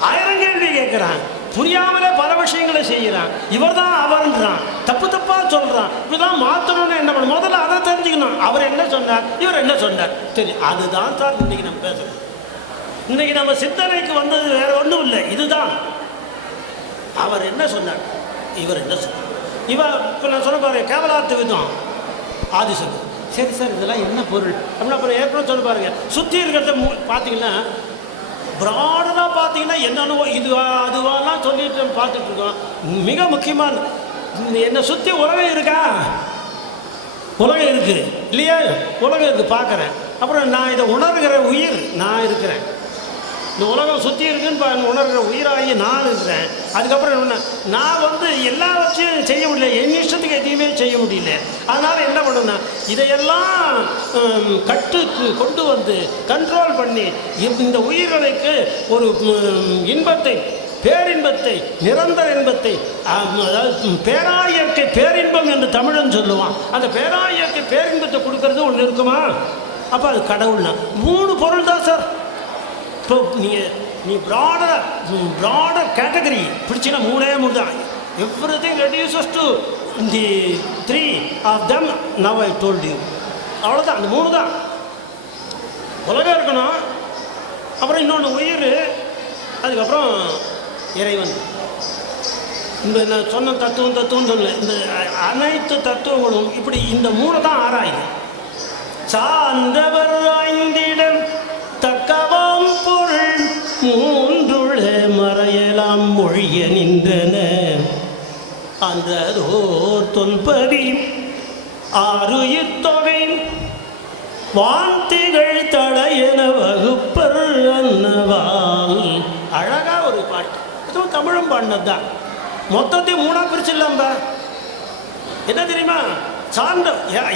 1000 கேள்வி கேட்குறான், புரியாமலே பல விஷயங்களை செய்கிறான். இவர் தான் அவர்ன்றான், தப்பாக சொல்கிறான். இப்படிதான் மாற்றணும்னு என்ன பண்ண, முதல்ல அதை தெரிஞ்சுக்கணும். அவர் என்ன சொன்னார், இவர் என்ன சொன்னார், சரி அதுதான் சார் இன்னைக்கு நம்ம பேசணும். இன்னைக்கு நம்ம சிந்தனைக்கு வந்தது வேற ஒன்றும் இல்லை, இதுதான். அவர் என்ன சொன்னார், இவர் என்ன சொன்னார். இப்போ நான் சொல்ல பாருங்க, கேவலாத்து விதம் ஆதிசக்தி. சரி சார், இதெல்லாம் என்ன பொருள் அப்படின்னா அப்புறம் ஏற்கனவே சொல்ல பாருங்க. சுற்றி இருக்கிறத பார்த்தீங்கன்னா ப்ராடராக பார்த்தீங்கன்னா என்னென்னவோ இதுவா அதுவாலாம் சொல்லிட்டு பார்த்துட்டு இருக்கோம். மிக முக்கியமான என்னை சுற்றி உலகம் இருக்கா? உலகம் இருக்குது இல்லையா? உலகம் இருக்குது, பார்க்குறேன். அப்புறம் நான் இதை உணர்கிற உயிர் நான் இருக்கிறேன். இந்த உலகம் சுற்றி இருக்குன்னு உணர்கிற உயிராகி நான் இருக்கிறேன். அதுக்கப்புறம் என்ன, நான் வந்து எல்லாவற்றையும் செய்ய முடியல, என் இஷ்டத்துக்கு எதையுமே செய்ய முடியல. அதனால் என்ன பண்ணுன்னா, இதையெல்லாம் கட்டுக்கு கொண்டு வந்து கண்ட்ரோல் பண்ணி இந்த உயிர்களுக்கு ஒரு இன்பத்தை, பேரின்பத்தை, நிரந்தர இன்பத்தை, அதாவது பேராயியற்கை பேரின்பம் என்று தமிழன் சொல்லுவான். அந்த பேராயியற்கை பேரின்பத்தை கொடுக்கறது ஒன்று இருக்குமா? அப்போ அது கடவுள்னா 3 பொருள் தான் சார். இப்போ நீ ப்ராடர் கேட்டகரி பிடிச்சின்னா 3 தான். Everything reduces to the 3 of them now I told you. அவ்வளோதான், அந்த 3 தான். உலகம் இருக்கணும், அப்புறம் இன்னொன்று உயிர், அதுக்கப்புறம் இறைவன். இந்த நான் சொன்ன தத்துவம் சொல்லல, இந்த அனைத்து தத்துவங்களும் இப்படி இந்த மூணு தான் ஆராயுது. சார்ந்தவர் ஆய்ந்திடம் தக்கவாம் பொருள் மூன்றுள்ள மறையலாம் மொழிய நின்றன அந்ததோர் தொல்பதி ஆறுயிர் தொகை வாந்திகள் தடையென வகுப்பர் அன்னவால். அழகா ஒரு பாட்டு, இதுவும் தமிழும் பாடினது தான். மொத்தத்தையும் மூணா பிரிச்சிடலாம்ப. என்ன தெரியுமா? சார்ந்த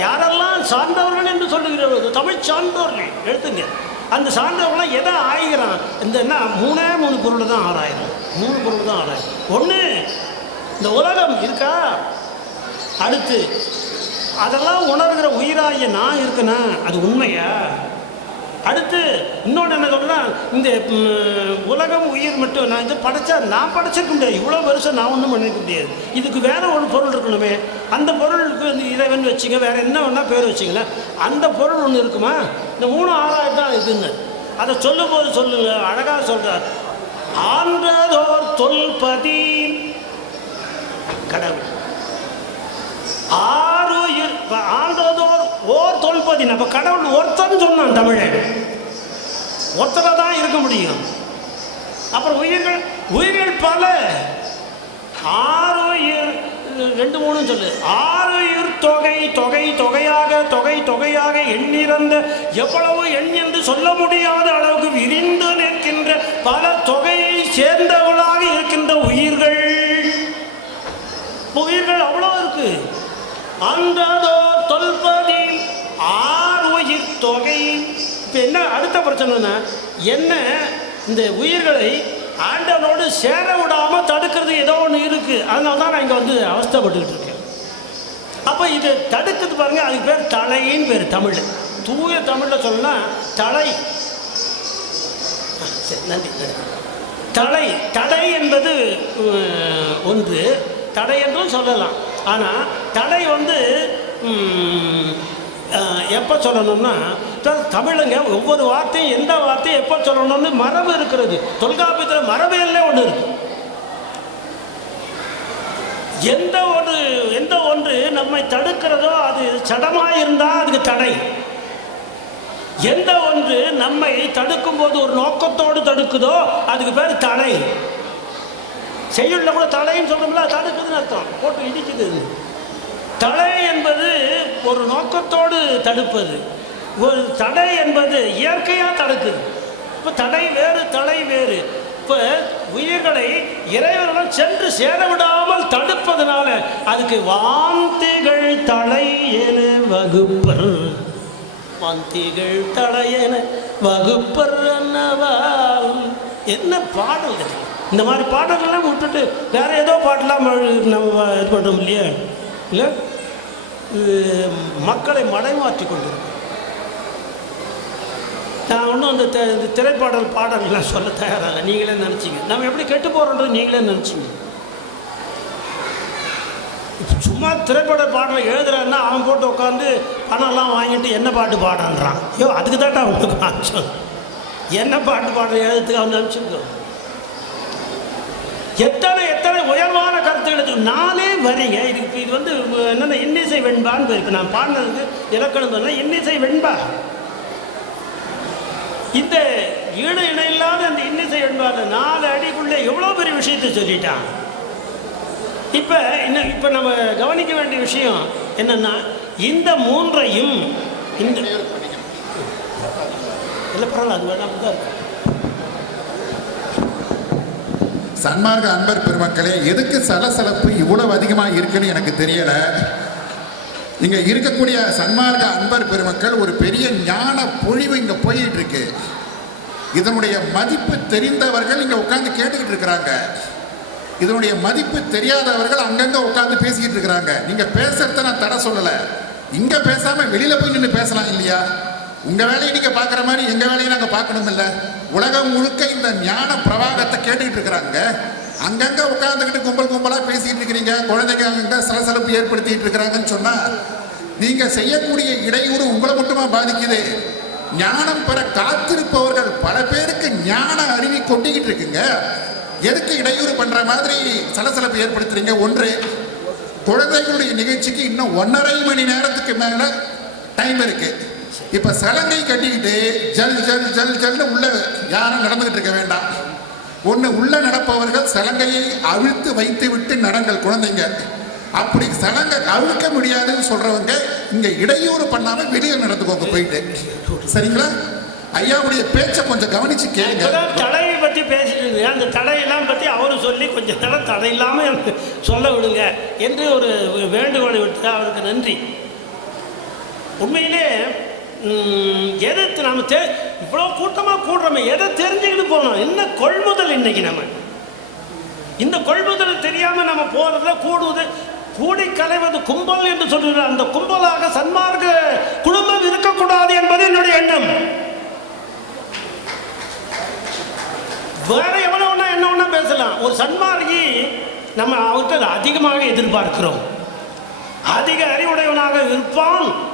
யாரெல்லாம் சார்ந்தவர்கள் என்று சொல்லுகிறவர்கள் தமிழ் சார்ந்தவர்கள் எடுத்துங்க. அந்த சார்ந்தவர்களாம் எதை ஆகிறான்? இந்த என்ன மூணு பொருள் தான் ஆராயிரம். 3 பொருள் தான் ஆராயிரம். ஒன்று இந்த உலகம் இருக்கா, அடுத்து அதெல்லாம் உணர்கிற உயிராகிய நான் இருக்குன்னா அது உண்மையா, அடுத்து இன்னொன்று என்ன சொல்கிறேன்னா இந்த உலகம் உயிர் மட்டும் நான் இது படைச்சா நான் படைச்சிருக்க முடியாது, இவ்வளோ பெருசாக நான் ஒன்றும் பண்ணிக்க முடியாது, இதுக்கு வேறு ஒரு பொருள் இருக்கணுமே, அந்த பொருளுக்கு வந்து இறைவன் வச்சுங்க, வேறு என்ன வேணால் பேர் வச்சிங்களேன், அந்த பொருள் ஒன்று இருக்குமா? இந்த 3 ஆறாயிரம் தான் இதுன்னு அதை சொல்லும் போது சொல்லுங்க, அழகாக சொல்கிறார். ஆன்றதோர் தொல்பதி கடவுள் ஆறுயிர் ஆண்டதோர் ஓர் தொல்பதி. நம்ம கடவுள் ஒருத்தன் சொன்னான், தமிழன் ஒருத்தரை தான் இருக்க முடியும். அப்புறம் உயிர்கள் பல, ஆறுயிர் 2 3 சொல்லு. ஆறுயிர் தொகையாக எண்ணிறந்த எவ்வளவு எண் என்று சொல்ல முடியாத அளவுக்கு விரிந்து நிற்கின்ற பல தொகையை சேர்ந்தவளாக இருக்கின்ற உயிர்கள் அவ்வளோ இருக்கு. அந்ததோ தொல்பதி ஆறுயிர் தொகை. இப்போ என்ன அடுத்த பிரச்சனைனா என்ன, இந்த உயிர்களை ஆண்டவனோடு சேர விடாமல் தடுக்கிறது ஏதோ ஒன்று இருக்குது. அதனால தான் நான் இங்கே வந்து அவஸ்தைப்பட்டுக்கிட்டு இருக்கேன். அப்போ இது தடுக்குது பாருங்கள், அதுக்கு பேர் தலைன்னு பேர். தமிழ் தூய தமிழில் சொல்லணும்னா தலை. சரி, நன்றி. தடை என்பது ஒன்று, தடை என்றும் சொல்லலாம். ஆனால் தடை வந்து எப்போ சொல்லணும்னா தமிழுங்க ஒவ்வொரு வார்த்தையும் எந்த வார்த்தையும் எப்போ சொல்லணும்னு மரபு இருக்கிறது. தொல்காப்பியத்தில் மரபியல்ல ஒன்று இருக்கு. எந்த ஒன்று நம்மை தடுக்கிறதோ அது சடமாக இருந்தால் அதுக்கு தடை. எந்த ஒன்று நம்மை தடுக்கும் போது ஒரு நோக்கத்தோடு தடுக்குதோ அதுக்கு பேர் தடை. செய்யுள்ள கூட தடைன்னு சொல்றோம்ல, தடுக்குதுன்னு அர்த்தம், போட்டு இடிக்குது. தடை என்பது ஒரு நோக்கத்தோடு தடுப்பது. ஒரு தடை என்பது இயற்கையாக தடுக்குது. இப்போ தடை வேறு, தடை வேறு. இப்போ உயிர்களை இறைவனுடன் சென்று சேர விடாமல் தடுப்பதனால அதுக்கு வாந்திகள் தடை என வகுப்பர். வாந்திகள் தடை என வகுப்பர் என்னவால். என்ன பாடல் இந்த மாதிரி பாடல்கள்லாம் விட்டுட்டு வேறு ஏதோ பாட்டெலாம் நம்ம இது பண்ணுறோம் இல்லையா? இல்லை, மக்களை மடைமாற்றி கொண்டு நான் ஒன்றும் அந்த திரைப்பாடல் பாடல்கள்லாம் சொல்ல தயாராக. நீங்களே நினச்சிங்க நம்ம எப்படி கெட்டு போகிறோன்றது நீங்களே நினச்சிங்க. சும்மா திரைப்பட பாடலை எழுதுறான்னா அவன் போட்டு உட்காந்து பணம்லாம் வாங்கிட்டு என்ன பாட்டு பாடுறான்றான். ஐயோ, அதுக்கு தான்டா அவனுக்கு அனுப்பிச்சோம். என்ன பாட்டு பாடுற எழுதுறதுக்கு அவன் அனுப்பிச்சிருக்கோம். எத்தனை உயர்வான கருத்துக்கள் 4 வரிங்க. இது வந்து என்னென்ன இன்னிசை வெண்பான்னு இருக்கு. நான் பாடினதுக்கு இலக்கணம் சொன்ன இன்னிசை வெண்பா. இந்த ஈடு இணையில்லாத அந்த இன்னிசை வெண்பாடு 4 அடிக்குள்ளே எவ்வளோ பெரிய விஷயத்தை சொல்லிட்டான். இப்போ நம்ம கவனிக்க வேண்டிய விஷயம் என்னன்னா, இந்த 3ஐயும் இந்த இல்லை பரவாயில்ல, அது வேணாம் தான் இருக்கு. சன்மார்க்க அன்பர் பெருமக்களே, எதுக்கு சலசலப்பு இவ்வளவு அதிகமாக இருக்குன்னு எனக்கு தெரியல. இங்க இருக்கக்கூடிய சன்மார்க்க அன்பர் பெருமக்கள் ஒரு பெரிய ஞான பொழிவு இங்க போயிட்டு இருக்கு. இதனுடைய மதிப்பு தெரிந்தவர்கள் இங்க உட்கார்ந்து கேட்டுக்கிட்டு இருக்கிறாங்க. இதனுடைய மதிப்பு தெரியாதவர்கள் அங்கங்க உட்கார்ந்து பேசிக்கிட்டு இருக்கிறாங்க. நீங்க பேசுறத நான் தடை சொல்லல. இங்க பேசாம வெளியில போய் நின்று பேசலாம் இல்லையா? உங்க வேலையை நீங்க பாக்குற மாதிரி எங்க வேலையை நாங்க பார்க்கணும் இல்ல? உலகம் முழுக்க இந்த ஞான பிரவாகத்தை கேட்டுக்கிட்டு இருக்கிறாங்க. அங்கங்க உட்கார்ந்துக்கிட்டு கும்பலா பேசிக்கிட்டு இருக்கிறீங்க. குழந்தைங்க அங்கங்க சலசலப்பு ஏற்படுத்திட்டு இருக்கிறாங்கன்னு சொன்னா நீங்க செய்யக்கூடிய இடையூறு உங்களை மட்டுமா பாதிக்குது? ஞானம் பெற காத்திருப்பவர்கள் பல பேருக்கு ஞான அறிவி கொட்டிக்கிட்டு இருக்குங்க. எதுக்கு இடையூறு பண்ற மாதிரி சலசலப்பு ஏற்படுத்துறீங்க? ஒன்று, குழந்தைகளுடைய நிகழ்ச்சிக்கு இன்னும் 1.5 மணி நேரத்துக்கு மேல டைம் இருக்கு. இப்ப சலங்கை கட்டிக்கிட்டு ஜல் ஜல் ஜல் ஜல்னு உள்ள யாரும் நடந்துகிட்டு இருக்க வேண்டாம். ஒன்று, உள்ள நடப்பவர்கள் சலங்கையை அவிழ்த்து வைத்து விட்டு நடங்கள் குழந்தைங்க. அப்படி சலங்கை அவிழ்க்க முடியாதுன்னு சொல்றவங்க இங்க இடையூறு பண்ணாம வெளியே நடந்துக்கோங்க போயிட்டு. சரிங்களா? ஐயாவுடைய பேச்சை கொஞ்சம் கவனிச்சு கேளுங்க. தடையை பற்றி பேசிட்டு அந்த தடையெல்லாம் பற்றி அவரு சொல்லி கொஞ்சம் நேரம் தடை இல்லாமல் எனக்கு சொல்ல விடுங்க என்று ஒரு வேண்டுகோளை விட்டு அவருக்கு நன்றி. உண்மையிலே எதை நம்ம இவ்வளோ கூட்டமாக கூடுறோமே, எதை தெரிஞ்சுக்கிட்டு போனோம்? என்ன கொள்முதல் இன்னைக்கு நம்ம இந்த கொள்முதல் தெரியாமல் நம்ம போகிறதுல கூடுவது, கூடி கலைவது கும்பல் என்று சொல்கிற அந்த கும்பலாக சன்மார்க்க குடும்பம் இருக்கக்கூடாது என்பது என்னுடைய எண்ணம். வேற எவ்வளோ ஒன்றா என்ன ஒன்றா பேசலாம். ஒரு சன்மார்க்கி நம்ம அவர்கிட்ட அதிகமாக எதிர்பார்க்கிறோம். அதிக அறிவுடையவனாக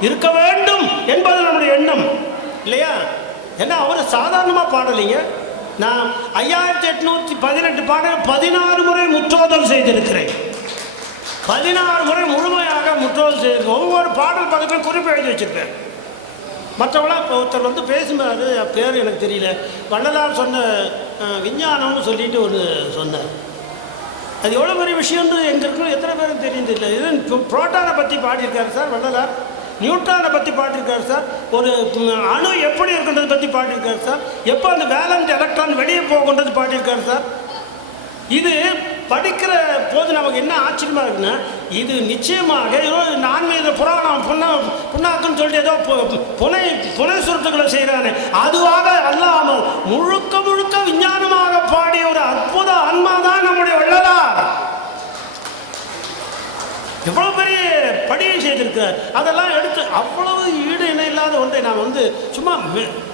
இருக்க வேண்டும் என்பது நம்முடைய எண்ணம் இல்லையா? ஏன்னா அவர் சாதாரணமாக பாடலைங்க. நான் 5818 பாடல் 16 முறை முற்றோதல் செய்திருக்கிறேன். 16 முறை முழுமையாக முற்றோதல் செய்திருக்கேன். ஒவ்வொரு பாடல் பக்கத்தில் குறிப்பு எழுதி வச்சிருக்கேன். மற்றவங்களா ஒருத்தர் வந்து பேசும்போது பேர் எனக்கு தெரியல, வள்ளலார் சொன்ன விஞ்ஞானம்னு சொல்லிட்டு ஒரு சொன்னார். அது எவ்வளோ பெரிய விஷயம்னு எங்கே இருக்கணும் எத்தனை பேருக்கு தெரியுது இல்லை. இது புரோட்டானை பற்றி பாடியிருக்காரு சார் வள்ளலார், நியூட்ரானை பற்றி பாடியிருக்காரு சார், ஒரு அணு எப்படி இருக்குன்றதை பற்றி பாடியிருக்காரு சார், எப்போ அந்த வேலன்ஸ் எலக்ட்ரான் வெளியே போகுன்றது பாடியிருக்காரு சார். இது படிக்கிற போது நமக்கு என்ன ஆச்சரியமாக இருக்குன்னா, இது நிச்சயமாக ஏதோ நான்மீக புராணம் புண்ணாக்குன்னு சொல்லிட்டு ஏதோ புனை சுருத்துக்களை செய்கிறாரு. அதுவாக அல்லாமல் முழுக்க முழுக்க விஞ்ஞானமாக பாடிய ஒரு அற்புத ஆன்மா தான் நம்முடைய வள்ளலார். எவ்வளோ பெரிய படியை செய்திருக்கிறார். அதெல்லாம் எடுத்து அவ்வளவு ஈடு இணை இல்லாத ஒன்றை நான் வந்து சும்மா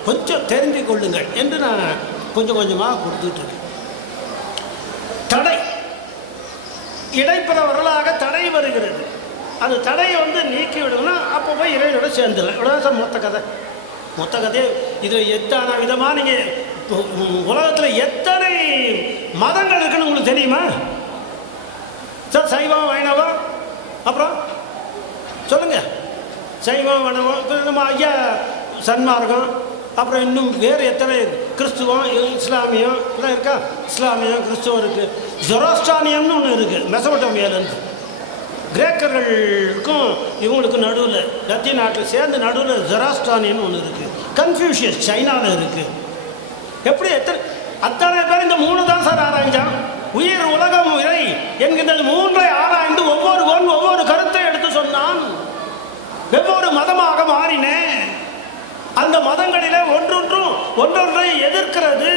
கொஞ்சம் தெரிந்து கொள்ளுங்கள் என்று நான் கொஞ்சம் கொஞ்சமாக கொடுத்துட்ருக்கேன். தடை இடைப்பெறவர்களாக தடை வருகிறது. அந்த தடையை வந்து நீக்கி விடணும்னா அப்போ போய் இறைவனோட சேர்ந்துடலாம். இவ்வளோ மொத்த கதையே. இதில் எத்தனை விதமாக நீங்கள் உலகத்தில் எத்தனை மதங்கள் இருக்குன்னு உங்களுக்கு தெரியுமா சார்? சைவம், வைணவம், அப்புறம் சொல்லுங்கள். சைவம், வைணவம், நம்ம ஐயா சன்மார்க்கம், அப்புறம் இன்னும் வேறு எத்தனை, கிறிஸ்துவம், இஸ்லாமியம் இதெல்லாம் இருக்கா? இஸ்லாமியம், கிறிஸ்துவம் இருக்குது. ஜொராஸ்ட்ரானியம்னு ஒன்று இருக்குது. மெசபடோமியாவிலேருந்து கிரேக்கர்களுக்கும் இவங்களுக்கும் நடுவில் லத்தீன் நாட்டில் சேர்ந்து நடுவில் ஜொராஸ்ட்ரானியம்னு ஒன்று இருக்குது. கன்ஃபியூஷியஸ் சைனாவில் இருக்குது. எப்படி அத்தனை பேர் இந்த 3 தான் சார் ஆராய்ஞ்சான். உயிர், உலகம், இறை என்கின்றது 3ஐ ஆராய்ந்து ஒவ்வொரு கருத்தை எடுத்து சொன்னான். வெவ்வேறு மதமாக மாறினேன். அந்த மதங்களிலே ஒன்றொன்றை எதிர்க்கிறது.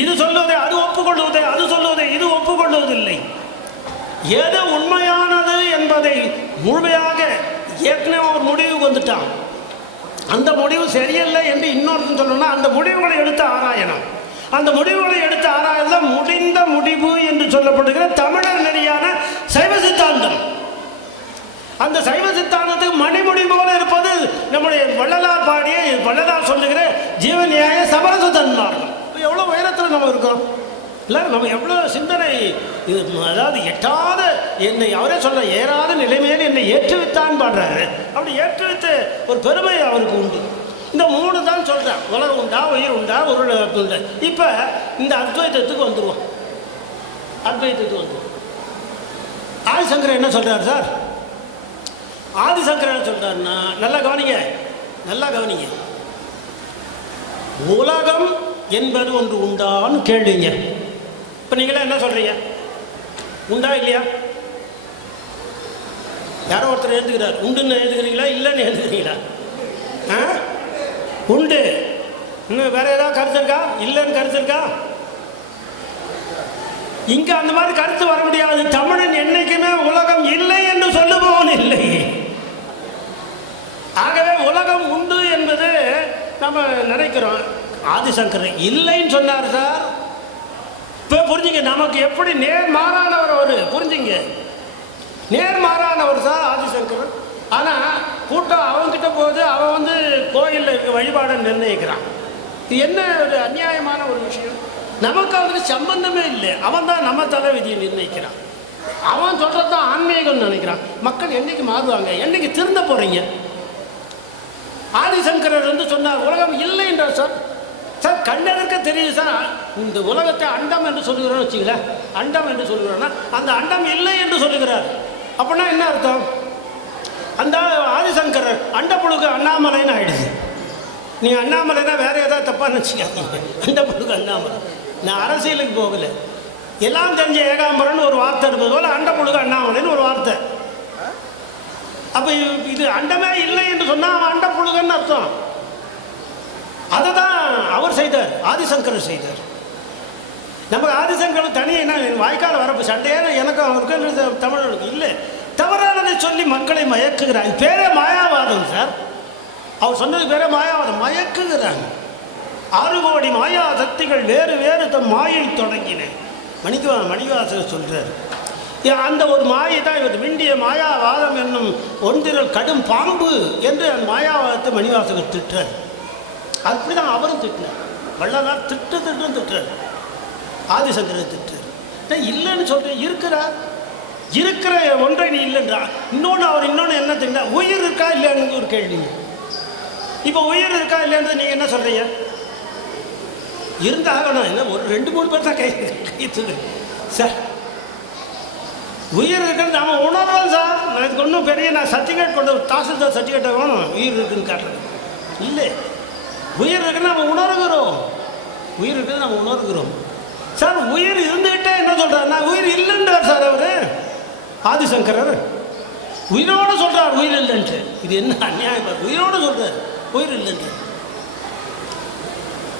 இது சொல்லுவதை அது ஒப்புக்கொள்வதை, அது சொல்லுவதை இது ஒப்புக்கொள்வதில்லை. எது உண்மையானது என்பதை முழுமையாக ஏற்கனவே ஒரு முடிவுக்கு வந்துட்டான். அந்த முடிவு சரியில்லை என்று இன்னொருத்தன் சொல்லணும்னா அந்த முடிவுகளை எடுத்து ஆராயணும். அந்த முடிவுகளை எடுத்து ஆராய்தான் முடிந்த முடிவு என்று சொல்லப்படுகிற தமிழர் நெறியான சைவ சித்தாந்தம். அந்த சைவ சித்தாந்தத்துக்கு மணிமுடி போல இருப்பது நம்முடைய வள்ளலார் பாடிய, வள்ளலார் சொல்லுகிற ஜீவநியாய சமரச தன்மார்க்கம். எவ்வளோ உயரத்தில் நம்ம இருக்கோம் இல்லை? நம்ம எவ்வளோ சிந்தனை, அதாவது எட்டாத என்னை அவரே சொல்ல ஏறாத நிலைமையில் என்னை ஏற்றுவித்தான் பாடுறாரு. அப்படி ஏற்றுவித்த ஒரு பெருமை அவருக்கு உண்டு. இந்த 3 தான் சொல்கிறேன். உலகம் உண்டா, உயிர் உண்டா, உருள் உண்டா. இப்போ இந்த அத்வைத்தத்துக்கு வந்துடுவோம். அத்வைத்தத்துக்கு வந்துடுவோம். ஆதிசங்கரர் என்ன சொல்கிறார் சார்? ஆதிசங்கரர் என்ன சொல்கிறாருன்னா, நல்லா கவனிங்க. உலகம் என்பது ஒன்று உண்டான்னு கேள்விங்க. இப்போ நீங்களே என்ன சொல்கிறீங்க? உண்டா இல்லையா? யாரோ ஒருத்தர் எழுதுகிறார். உண்டுன்னு எழுதுகிறீங்களா, இல்லைன்னு எழுதுகிறீங்களா? உண்டு. இன்னும் வேற ஏதாவது கருத்து இருக்கா? இல்லைன்னு கருத்து இருக்கா? இங்கே அந்த மாதிரி கருத்து வர முடியாது. தமிழன் என்னைக்குமே உலகம் இல்லை என்று சொல்லுபவன் இல்லை. ஆகவே உலகம் உண்டு என்பது நம்ம நினைக்கிறோம். ஆதிசங்கரர் இல்லைன்னு சொன்னார் சார். இப்போ புரிஞ்சுங்க, நமக்கு எப்படி நேர்மாறானவர் அவர். புரிஞ்சுங்க, நேர்மாறானவர் சார் ஆதிசங்கரர். ஆனால் கூட்டம் அவன்கிட்ட போது அவன் வந்து கோயிலில் இருக்க வழிபாடை நிர்ணயிக்கிறான். இது என்ன ஒரு அநியாயமான ஒரு விஷயம். நமக்கு அவனுக்கு சம்பந்தமே இல்லை. அவன் தான் நம்ம தலை விதியை நிர்ணயிக்கிறான். அவன் சொல்கிறது தான் ஆன்மீகம்னு நினைக்கிறான். மக்கள் என்னைக்கு மாறுவாங்க? என்னைக்கு திருந்த போகிறீங்க? ஆதிசங்கரர் வந்து சொன்னார் உலகம் இல்லை என்றார். சார் சார் கண்ணெடுக்க தெரியுது சார். இந்த உலகத்தை அண்டம் என்று சொல்லுகிறோன்னு வச்சுங்களேன். அண்டம் என்று சொல்லுகிறோன்னா அந்த அண்டம் இல்லை என்று சொல்லுகிறார். அப்படின்னா என்ன அர்த்தம்? அந்த ஆதிசங்கரர் அண்டப்புழுக்கு அண்ணாமலைன்னு ஆயிடுது. நீங்கள் அண்ணாமலைனா வேறு ஏதாவது தப்பாக நினச்சிக்காதீங்க. அண்டப்புழுக்கு அண்ணாமலை. நான் அரசியலுக்கு போகலை. எல்லாம் தெரிஞ்ச ஏகாம்பரன் ஒரு வார்த்தை இருப்பது போல் அண்டப்புழுக்கு அண்ணாமலைன்னு ஒரு வார்த்தை. அப்போ இது அண்டமே இல்லை என்று சொன்னால் அவன் அண்டப்புழுகன்னு அர்த்தம். அதை தான் அவர் செய்தார், ஆதிசங்கரர் செய்தார். நமக்கு ஆதிசங்கர் தனியாக என்ன வாய்க்கால் வரப்பு சண்டையான எனக்கும் அவருக்கு தமிழர்களுக்கு இல்லை. தவறானதை சொல்லி மக்களை மயக்குகிறாங்க. பேரே மாயாவாதம் சார். அவர் சொன்னது பேரே மாயாவாதம். மயக்குகிறாங்க. 6 கோடி மாயா சக்திகள் வேறு வேறு தம் மாயை தொடங்கின. மணிவாசகர் சொல்கிறார். அந்த ஒரு மாயை தான் இவர் விண்டிய மாயாவாதம் என்னும் ஒன்றிரல் கடும் பாம்பு என்று அந்த மாயாவாதத்தை மணிவாசகர் திட்டுறார். அப்படி தான் அவரும் திட்டினார். வள்ளலார் திட்டுன்னு திட்டுறார். ஆதிசங்கரை திட்டுறார். இல்லைன்னு சொல்கிறேன். இருக்கிற ஒன்றை நீ இல்லைன்றா. இன்னொன்று என்ன தெரியுதா? உயிர் இருக்கா இல்லைன்னு ஒரு கேள்வி. இப்போ உயிர் இருக்கா இல்லைன்றது நீங்கள் என்ன சொல்கிறீங்க? இருந்தாகணும். என்ன ஒரு 2-3 பேர் தான் கைத்துது சார். உயிர் இருக்குன்னு நாம் உணர்வோம் சார். நான் இதுக்கு ஒன்றும் பெரிய நான் சர்டிஃபிகேட் கொண்டு தாசில்தார் சர்டிஃபிகேட்டை வேணும் உயிர் இருக்குன்னு காட்டுறது இல்லை. உயிர் இருக்குன்னு நம்ம உணர்கிறோம். உயிர் இருக்குன்னு நம்ம உணர்கிறோம் சார். உயிர் இருந்துகிட்டே என்ன சொல்கிறார்? நான் உயிர் இல்லைன்றார் சார். அவர் ஆதிசங்கரர் உயிரோடு சொல்கிறார் உயிர் இல்லைன்ட்டு. இது என்ன அநியாயம்? உயிரோடு சொல்கிறார் உயிர் இல்லைன்ட்டு.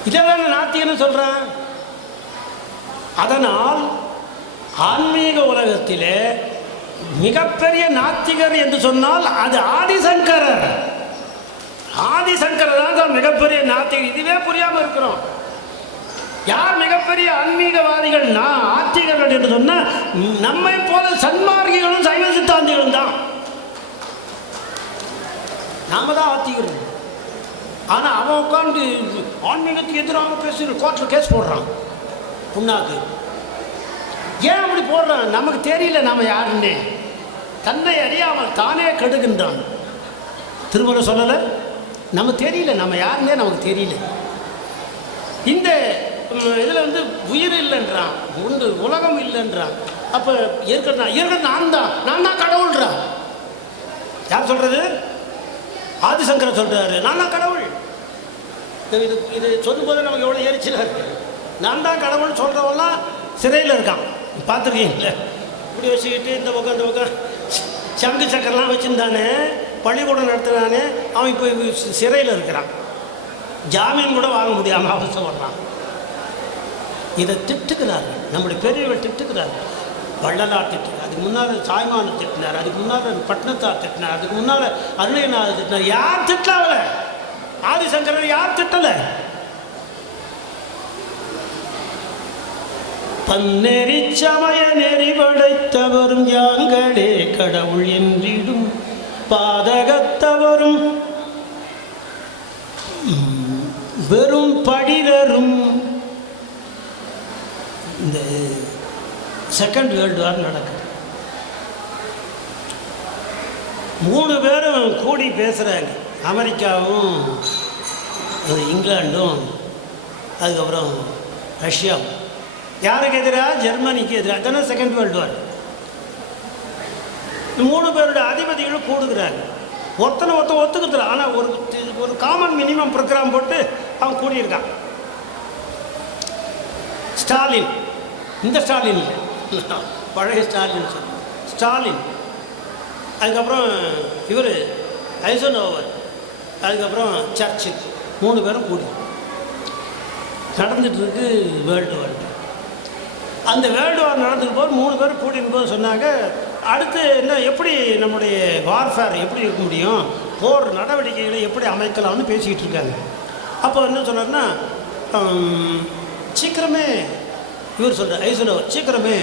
இதான் நாத்திகன்னு சொல்கிறான். அதனால் ஆன்மீக உலகத்திலே மிகப்பெரிய நாத்திகர் என்று சொன்னால் அது ஆதிசங்கரர். ஆதிசங்கரர் தான் மிகப்பெரிய நாத்திகர். இதுவே புரியாமல் இருக்கிறோம். யார் மிகப்பெரிய ஆன்மீகவாதிகள்னா ஆத்திகர்கள் என்று சொன்னால் நம்மை போல சன்மார்க்கிகளும் சைவ சித்தாந்திகளும் தான். நாம தான் ஆத்திகர்கள். ஆனால் அவன் உட்காந்து ஆன்மீகத்துக்கு எதிராக பேசி கோர்ட்டில் கேஸ் போடுறான். புண்ணாக்கு ஏன் அப்படி போடுறான்? நமக்கு தெரியல நாம் யாருன்னு. தன்னை அறியாமல் தானே கெடுகின்றான். திருமண சொல்லலை. நம்ம தெரியல நம்ம யாருன்னே நமக்கு தெரியல. இந்த இதில் வந்து உயிர் இல்லைன்றான், உலகம் இல்லைன்றான். அப்போ இருக்கிறது நான் தான் கடவுள்றான். யார் சொல்கிறது? ஆதிசங்கரர் சொல்கிறாரு நான் தான் கடவுள். இது சொல்லும்போது நமக்கு எவ்வளோ எரிச்சலாக இருக்குது. நான் தான் கடவுள் சொல்கிறவெல்லாம் சிறையில் இருக்கான். பார்த்துருக்கீங்களே? இப்படி வச்சுக்கிட்டு இந்த பக்கம் சங்கு சக்கரெலாம் வச்சுருந்தானே, பள்ளிக்கூடம் நடத்துனானே, அவன் இப்போ சிறையில் இருக்கிறான். ஜாமீன் கூட வாங்க முடியாமல் அவசரப்படுறான். இதை திட்டுக்கிறார்கள். நம்முடைய பெரியவர்கள் திட்டுக்கிறார்கள். வள்ளலார் திட்டுறார். அதுக்கு முன்னால் சாய்மானன் திட்டினார். அதுக்கு முன்னால் பட்னத்தார் திட்டினார். அதுக்கு முன்னால் அருணையநாதர் திட்டினார். யார் திட்டல? ஆதிசங்கரர் யார் திட்டலை? பன்னெறி சமய நெறி படைத்தவரும் யாங்களே கடவுள் என்றிடும் பாதகத்தவரும் வெறும் படிரரும். இந்த செகண்ட் வேர்ல்டு வார் நடக்குது. 3 பேரும் கூடி பேசுகிறாங்க. அமெரிக்காவும் இங்கிலாண்டும் அதுக்கப்புறம் ரஷ்யாவும். யாருக்கு எதிராக? ஜெர்மனிக்கு எதிராக. தானே செகண்ட் வேர்ல்டு வார். 3 பேருடைய அதிபதிகளும் கூடுகிறாங்க. ஒருத்தனை ஒத்துக்குதுல. ஆனால் ஒரு காமன் மினிமம் ப்ரோக்ராம் போட்டு அவன் கூடியிருக்கான். ஸ்டாலின், இந்த ஸ்டாலின் இல்லை, பழைய ஸ்டாலின் சொல்லி ஸ்டாலின். அதுக்கப்புறம் இவர் ஐசனோவர், அதுக்கப்புறம் சர்ச்சில். 3 பேரும் கூடி நடந்துகிட்ருக்கு வேர்ல்டு வார். அந்த வேர்ல்டு வார் நடந்துட்டு போது 3 பேரும் கூட்டின்னு போது சொன்னாங்க, அடுத்து என்ன, எப்படி நம்முடைய வார்ஃபேர் எப்படி இருக்க முடியும், போர் நடவடிக்கைகளை எப்படி அமைக்கலாம்னு பேசிக்கிட்டு இருக்காங்க. அப்போ என்ன சொன்னார்னா, சீக்கிரமே இவர் சொல்கிறார் ஐசனோவர், சீக்கிரமே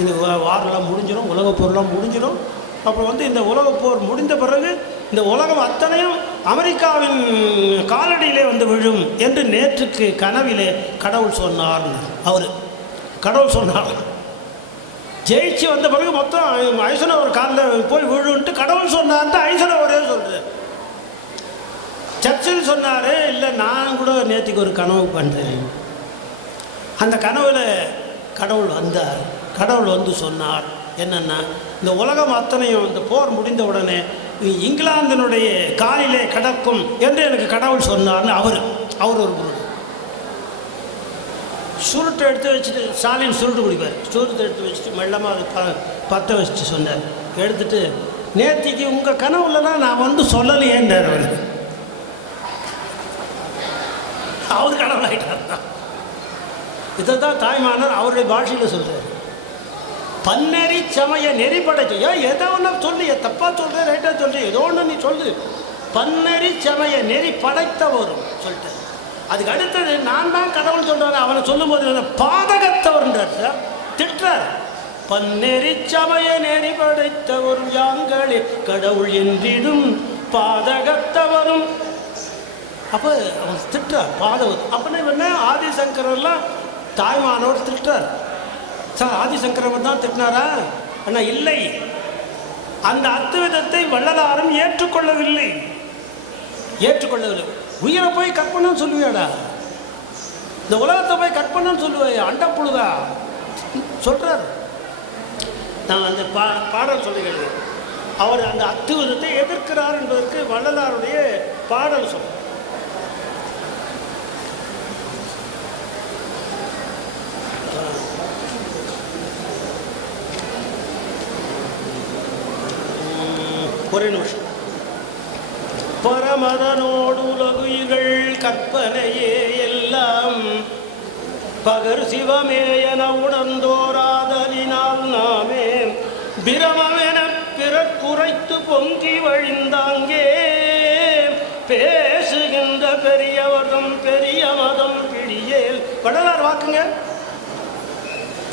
இந்த வாரெல்லாம் முடிஞ்சிடும், உலகப் போர்லாம் முடிஞ்சிடும். அப்புறம் வந்து இந்த உலகப் போர் முடிந்த பிறகு இந்த உலகம் அத்தனையும் அமெரிக்காவின் காலடியிலே வந்து விழும். விழும் என்று நேற்றுக்கு கனவிலே கடவுள் சொன்னார். அவர் கடவுள் சொன்னார். ஜெயிச்சு வந்த பிறகு மொத்தம் ஐசனவர் காலில் போய் விழுன்ட்டு கடவுள் சொன்னார்ட்டு ஐசனவரே சொல்கிறார். சர்ச்சில் சொன்னார், இல்லை நான் கூட நேற்றுக்கு ஒரு கனவு பண்ணுறேன். அந்த கனவில் கடவுள் வந்தார். கடவுள் வந்து சொன்னார் என்னென்னா, இந்த உலகம் அத்தனையும் இந்த போர் முடிந்த உடனே இங்கிலாந்தினுடைய காலிலே கிடக்கும் என்று எனக்கு கடவுள் சொன்னார்னு அவர் ஒரு குரு. சுருட்டை எடுத்து வச்சுட்டு, ஸ்டாலின் சுருட்டு குடிப்பார், சுருட்டை எடுத்து வச்சுட்டு மெல்லமாக அது பற்ற வச்சுட்டு சொன்னார். எடுத்துட்டு, நேற்றுக்கு உங்கள் கனவுலலாம் நான் வந்து சொல்லலையேன்றார். அவர் கடவுள் ஆகிட்டார். இதை தான் தாய்மானார் அவருடைய பாஷையில் சொல்கிறார். பன்னெறி சமய நெறி படைச்சு, ஏதோ ஒன்று சொல்லு, தப்பாக சொல்கிறேன் ரைட்டாக சொல்கிறேன், ஏதோ ஒன்று நீ சொல்லு. பன்னெறி சமய நெறி படைத்தவரும் சொல்லிட்டார். அதுக்கு அடுத்தது நான் தான் கடவுள் சொல்கிறாரு. அவனை சொல்லும்போது பாதகத்தவர்ன்றார் சார், திட்டுறார். பன்னெறி சமய நெறி படைத்தவரும் யாங்களே கடவுள் என்றிடும் பாதகத்தவரும். அப்போ அவன் திட்டுறார் பாதகம். அப்படின்னா என்ன, ஆதிசங்கரெல்லாம் தாய்மானவர் திட்டுறார். சார் ஆதிசங்கரவர் தான் திட்டினாரா? ஆனால் இல்லை, அந்த அத்துவிதத்தை வள்ளலாரும் ஏற்றுக்கொள்ளவில்லை. உயிரை போய் கற்பனைன்னு சொல்லுவியாடா, இந்த உலகத்தை போய் கற்பனைன்னு சொல்லுவேன், அண்டப்புழுதா சொல்கிறார். நான் அந்த பாடல் சொல்லுகிறேன். அவர் அந்த அத்துவிதத்தை எதிர்க்கிறார் என்பதற்கு வள்ளலாருடைய பாடல் சொல்கிறார். ஒரே நிமிஷம். பரமதனோடு உலகுயிர்கள் கற்பனையே எல்லாம் பகர் சிவமே என உணர்ந்தோராதலினால் நாமே பிரமமென பிறக்குறைத்து பொங்கி வழிந்தாங்கே பேசுகின்ற பெரியவரும் பெரிய மதம் பிடியேல். வள்ளலார் வாக்குங்க.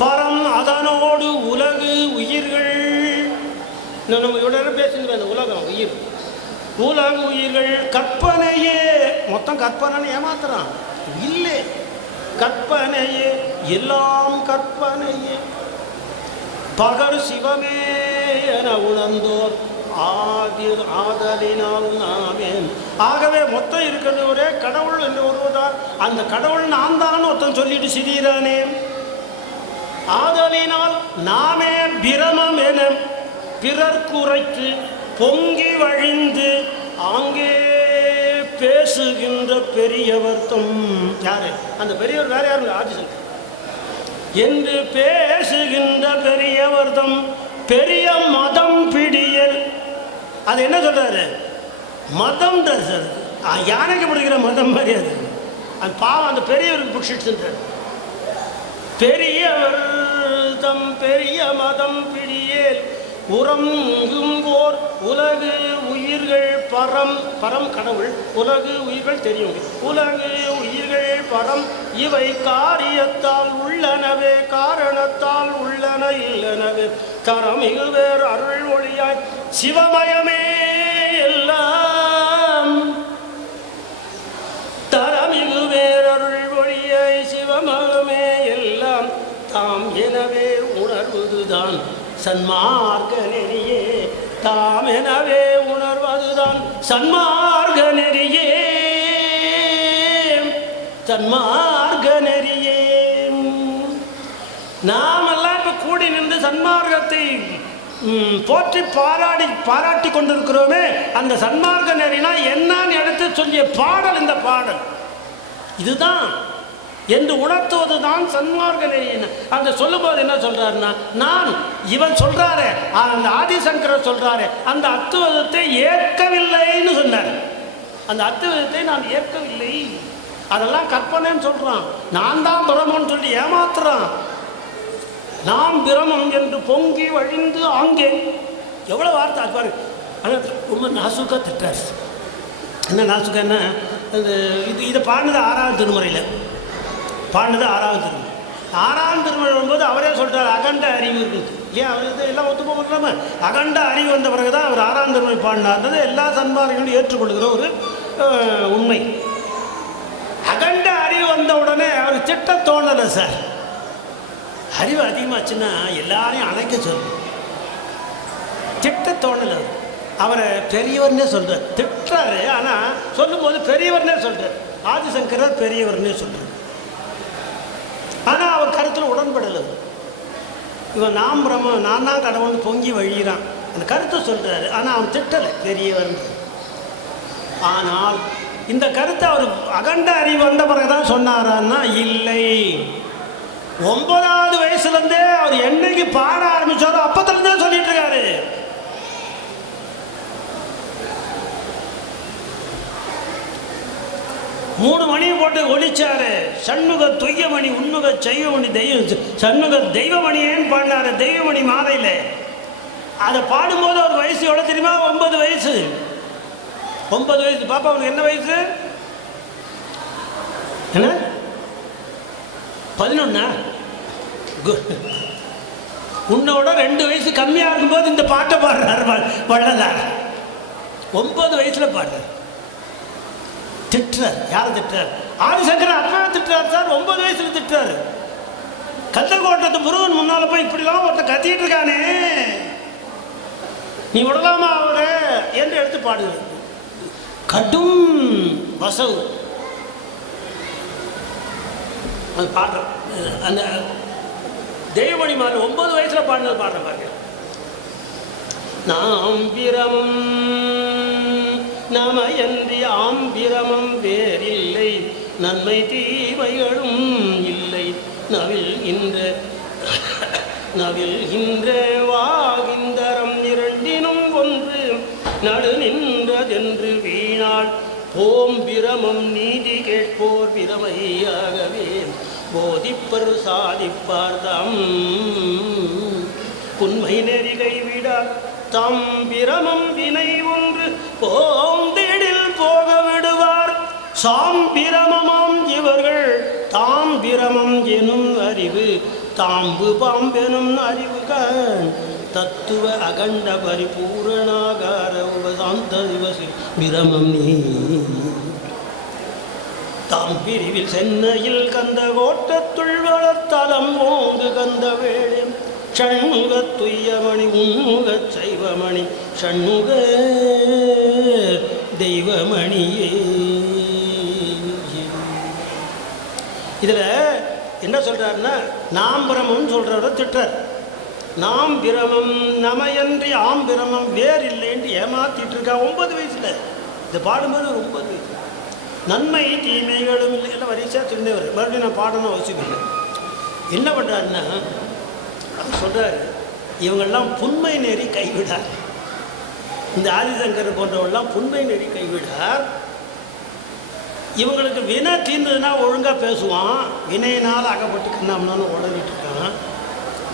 பரம் அதனோடு உலகு உயிர்கள், நம்ம இவ்வளோ பேசுகிற அந்த உலகம் உயிர், உலக உயிர்கள் கற்பனையே, மொத்தம் கற்பனைன்னு ஏமாத்துறான். இல்லை, கற்பனையே எல்லாம் கற்பனையே பகர் சிவமே என உணர்ந்தோர் ஆதலினால் நாமே. ஆகவே மொத்தம் இருக்கிறது ஒரே கடவுள் என்று ஒருவதால் அந்த கடவுள் நான் தான் ஒருத்தன் சொல்லிட்டு சிரிகிறானே. ஆதலினால் நாமே பிரமம் என பிறர் குறைத்து பொங்கி வழிந்து ஆங்கே பேசுகின்ற பெரியவர்த்தம். யாரு அந்த பெரியவர்? வேற யாரும் ஆதிசங்கர் என்று பேசுகின்ற பெரியவர்த்தம் பெரிய மதம் பிடியல். அது என்ன சொல்றாரு? மதம் சார், யானைக்கு பிடிக்கிற மதம் மாதிரி அது. அது பாவம் அந்த பெரியவருக்கு பிடிச்சிட்டு பெரியவர் தம் பெரிய மதம் பிடியேல் உறங்கும் போர் உலகு உயிர்கள் பரம். பரம் கடவுள், உலகு உயிர்கள் தெரியும். உலகு உயிர்கள் பரம் இவை காரியத்தால் உள்ளனவே காரணத்தால் உள்ளன இல்லனவே கரமிகு வேறு அருள் ஒளியாய் சிவமயமே எல்லாம். தரமிகு வேறருள் ஒளியாய் சிவமயமே எல்லாம் தாம் எனவே உணர்வதுதான் சன்மார்க்க நெறியே. தாம் எனவே உணர்வதுதான் சன்மார்க்க நெறியே. சன்மார்க்க நெறியே. நாமெல்லாம் இப்போ கூடி நின்று சன்மார்க்கத்தை போற்றி பாராட்டி கொண்டிருக்கிறோமே. அந்த சன்மார்க்க நெறினா என்னன்னு எடுத்து சொல்லிய பாடல் இந்த பாடல். இதுதான் என்று உணர்த்துவது தான் சன்மார்க்க நெறின்னு. அந்த சொல்லும்போது என்ன சொல்றாருன்னா, நான் இவன் சொல்றாரு, அந்த ஆதிசங்கரர் சொல்றாரு, அந்த அத்துவதத்தை ஏற்கவில்லைன்னு சொன்னார். அந்த அத்துவதத்தை நான் ஏற்கவில்லை, அதெல்லாம் கற்பனைன்னு சொல்றான். நான் தான் பிரமம்னு சொல்லி ஏமாத்துறான். நாம் பிரமம் என்று பொங்கி வழிந்து ஆங்கே. எவ்வளோ வார்த்தை அது பாருங்க. ஆனால் ரொம்ப நாசுக்கா திட்டார். என்ன நாசுக்கன்னா, இதை பாடினது 6வது திருமுறையில் பாடினது 6வது திருமுறை. 6ஆம் திருமுறை வரும்போது அவரே சொல்கிறார் அகண்ட அறிவு இருக்குது. ஏன் அவர் எல்லாம் ஒத்துப்போக முடியாமல் அகண்ட அறிவு வந்த பிறகு தான் அவர் 6ஆம் திருமுறை பாடினார்ன்றது எல்லா சன்மார்க்கங்களும் ஏற்றுக்கொள்கிற ஒரு உண்மை. திட்ட தோணலை சார். அறிவு அதிகமாச்சுன்னா எல்லாரையும் அணைக்க சொல்லணும். திட்ட தோணலை. அவரை பெரியவர்னே சொல்கிறார். திட்டுறாரு, ஆனால் சொல்லும்போது பெரியவர்னே சொல்கிறார். ஆதிசங்கரர் பெரியவர்னே சொல்கிறார். ஆனால் அவர் கருத்தில் உடன்படலை. இவன் நாம் பிரம்ம நான் தான் கடவுள்னு பொங்கி வழிகிறான் அந்த கருத்தை சொல்கிறாரு. ஆனால் அவன் திட்டலை, பெரியவர். ஆனால் இந்த கருத்தை அவர் அகண்ட அறிவு வந்த பிறகுதான் சொன்னாரான்னா இல்லை. 9வது வயசுலேருந்தே அவர் என்னைக்கு பாட ஆரம்பிச்சாரோ அப்பத்திலிருந்தே சொல்லிட்டு இருக்காரு. மூணு மணி போட்டு ஒழிச்சாரு. சண்முக துய்யமணி உண்முக செய்வமணி சண்முக தெய்வமணியேன்னு பாடினாரு தெய்வமணி மாலையில். அதை பாடும்போது ஒரு வயசு எவ்வளோ தெரியுமா? 9 வயசு. 9 வயசு. பாப்பா அவனுக்கு என்ன வயசு? என்ன 11? உன்னோட 2 வயசு கம்மியாக இருக்கும்போது இந்த பாட்டை பாடுறாரு வள்ளலார். 9 வயசில் பாடுறார். திட்டுறார். யாரை திட்டுறார்? ஆதிசங்கரன் அப்பவே திட்டுறாரு சார். 9 வயசுல திட்டுறாரு. கந்தக்கோட்டத்து முருகன் முன்னால் போய் இப்படிலாம் ஒருத்த கத்திட்டு இருக்கானே, நீ விடலாமா அவரை என்று எடுத்து பாடுகிறார். கடும் வசவு அது பாடுற அந்த தெய்வமணி மாதிரி 9 வயசுல பாடினது பாடுற பாருங்க. நாம் பிரமம் நமயன்றி ஆம்பிரமம் வேறில்லை, நன்மை தீமைகளும் இல்லை, நவில்கின்ற வாகிந்தரம் இரண்டினும் ஒன்று நடு நின்றதென்று வீணாள் போம் பிரமம் நீதி கேட்போர் பிரமையாகவே போதிப்பர் சாதிப்பார் தாம் உண்மை நெறி கைவிடார் தாம் பிரமம் வினை ஒன்று போந்திடில் போக விடுவார் சாம்பிரமமாம் இவர்கள் தாம் பிரமம் எனும் அறிவு தாம்பு பாம்பெனும் அறிவு தத்துவ அகண்ட பரிபூரணாகார உபசாந்த திவசி பிரமம் நீ தாம் பிரிவில் சென்னையில் கந்த கோட்டத்துள் வளர்த்தலம் ஓங்கு கந்த வேளே ஷண்முக துய்யமணி உண்முக சைவமணி ஷண்முக தெய்வமணியே. இதில் என்ன சொல்கிறாருன்னா, நாம் பிரமம் சொல்கிறவரை திட்டார். நாம் பிரமம் நமயன்றி ஆம் பிரமம் வேறு இல்லைன்னு ஏமாத்திட்டு இருக்கா 9 வயசில். இது பாடும்போது 9 வயசு. நன்மை தீமைகளும் இல்லை எல்லாம் வரிசையாக திருந்தவர். மறுபடியும் நான் பாடணும் அவசியம் இல்லை. என்ன பண்ணுறாருன்னா அவர் சொல்கிறார், இவங்கெல்லாம் புன்மை நெறி கைவிடார். இந்த ஆதிசங்கர் போன்றவெல்லாம் புன்மை நெறி கைவிடார். இவங்களுக்கு வினை தீர்ந்ததுன்னா ஒழுங்காக பேசுவான், வினையினால் அகப்பட்டு கண்ணாமனான்னு உளறிட்டு இருக்கான்.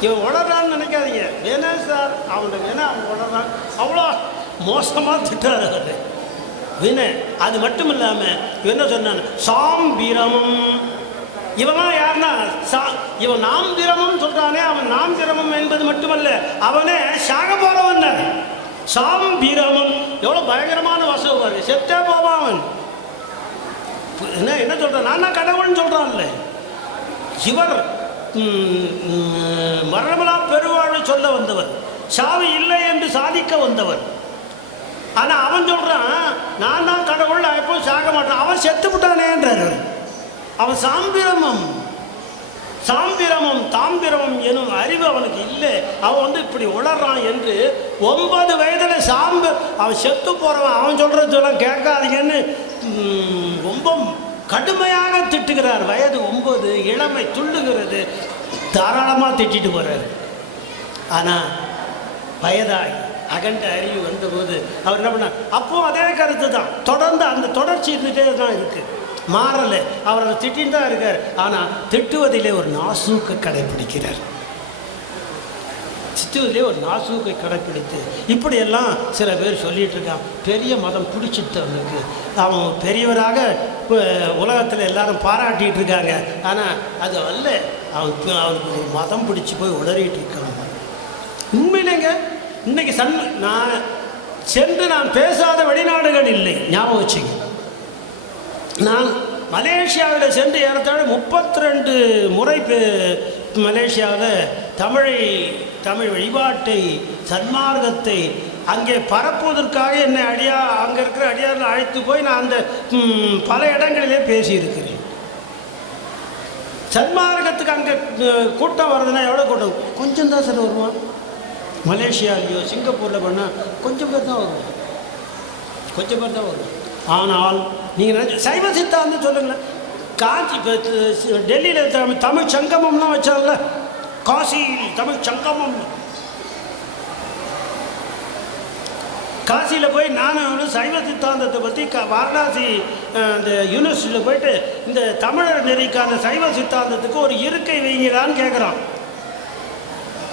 இவன் உளறான்னு நினைக்காதீங்க, வேணா சார் அவனோட வேணா அவன் உளறான். அவ்வளோ மோசமாக திட்டார் அவர். வினை அது மட்டும் இல்லாமல் இவன் என்ன சொன்னான், சாம்பிரமம். இவனா யாருன்னா இவன் நாம் திரமம் சொல்கிறானே, அவன் நாம் திரமம் என்பது மட்டுமல்ல, அவனே சாக போகிறவன். சாம்பிரமம் எவ்வளோ பயங்கரமான வசவு பாரு. செத்தே போவான் அவன். என்ன சொல்கிறான், நான் கடவுள்னு சொல்கிறான்ல. இவர் மரணமலா பெருவாழ்வு சொல்ல வந்தவர், சாவு இல்லை என்று சாதிக்க வந்தவர். ஆனால் அவன் சொல்கிறான், நான் தான் கடவுள், நான் எப்போ சாக மாட்டான். அவன் செத்து விட்டானேன்றார். அவன் சாம்பிரமம் தாம்பிரமம் எனும் அறிவு அவனுக்கு இல்லை. அவன் இப்படி உளறான் என்று 9 வயதில் அவன் செத்து போகிறவன். அவன் சொல்கிறதெல்லாம் கேட்காதீங்கன்னு ரொம்ப கடுமையாக திட்டுகிறார். வயது 9, இளமை துள்ளுகிறது, தாராளமாக திட்டிட்டு போகிறார். ஆனால் வயதாகி அகண்ட அறிவு வந்தபோது அவர் என்ன பண்ணார், அப்போ அதே கருத்து தான் தொடர்ந்து அந்த தொடர்ச்சி இருந்துகிட்டே தான் இருக்குது, மாறலை. அவர் திட்டின்னு தான் இருக்கார். ஆனால் திட்டுவதிலே ஒரு நாசூக்கை கடைப்பிடிக்கிறார். திட்டுவதிலே ஒரு நாசூக்கை கடைப்பிடித்து இப்படியெல்லாம் சில பேர் சொல்லிகிட்டு இருக்கான். பெரிய மதம் பிடிச்சிட்டு அவனுக்கு, அவன் பெரியவராக உலகத்தில் எல்லாரும் பாராட்டிகிட்டு இருக்காங்க. ஆனால் அது அல்ல, அவனுக்கு ஒரு மதம் பிடிச்சி போய் உளறிட்டு இருக்காங்க. உண்மையிலேங்க இன்னைக்கு நான் சென்று நான் பேசாத வெளிநாடுகள் இல்லை. ஞாபகம் வச்சுங்க. நான் மலேசியாவில் சென்று ஏறத்தாழ 32 முறை மலேசியாவில் தமிழ் வழிபாட்டை சன்மார்க்கத்தை அங்கே பரப்புவதற்காக என்னை அங்கே இருக்கிற அடியாரில் அழைத்து போய் நான் அந்த பல இடங்களிலே பேசியிருக்கிறேன். சன்மார்க்கத்துக்கு அங்கே கூட்டம் வருதுன்னா எவ்வளோ கூட்டம்? கொஞ்சம் தான் சார் வருவான். மலேசியாவிலையோ சிங்கப்பூரில் பண்ணால் கொஞ்சம் பேர் தான் வருவான், கொஞ்சம் பேர் தான் வருவான். ஆனால் நீங்கள் சைவ சித்தாந்தம் சொல்லுங்களேன். காஞ்சி டெல்லியில் தமிழ் சங்கமம்லாம் வச்சாங்கல்ல, காசி தமிழ் சங்கமம், காசியில் போய் நான் சைவ சித்தாந்தத்தை பற்றி வாரணாசி இந்த யூனிவர்சிட்டியில் போயிட்டு இந்த தமிழர் நெறிக்கான சைவ சித்தாந்தத்துக்கு ஒரு இருக்கை வைங்களான்னு கேட்குறான்.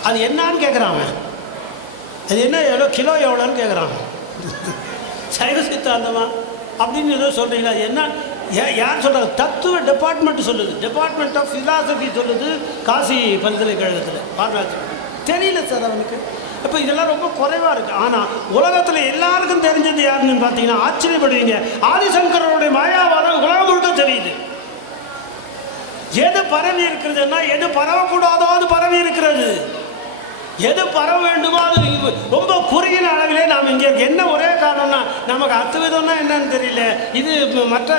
அது என்னான்னு கேட்குறான். அது என்ன கிலோ எவ்வளோன்னு கேட்குறான். சைவ சித்தாந்தமா அப்படின்னு ஏதோ சொல்கிறீங்களா? அது என்ன யார் சொல்கிறாங்க? தத்துவ டிபார்ட்மெண்ட் சொல்லுது, டிபார்ட்மெண்ட் ஆஃப் ஃபிலாசபி சொல்லுது காசி பல்கலைக்கழகத்தில் வாரணாசி. தெரியல சார் அவனுக்கு. இப்போ இதெல்லாம் ரொம்ப குறைவாக இருக்குது. ஆனால் உலகத்தில் எல்லாருக்கும் தெரிஞ்சது யாருன்னு பார்த்தீங்கன்னா ஆச்சரியப்படுவீங்க, ஆதிசங்கரோடைய மாயாவாதம் உலகம் முழுக்க தெரியுது. எது பரவி இருக்கிறதுன்னா எது பரவக்கூடாதோ அது பரவி இருக்கிறது, எது பரவ வேண்டுமோ அது ரொம்ப குறுகின அளவிலே நாம் இங்கே என்ன ஒரே காரணம்னா நமக்கு அத்துவிதம்னா என்னன்னு தெரியல, இது மற்ற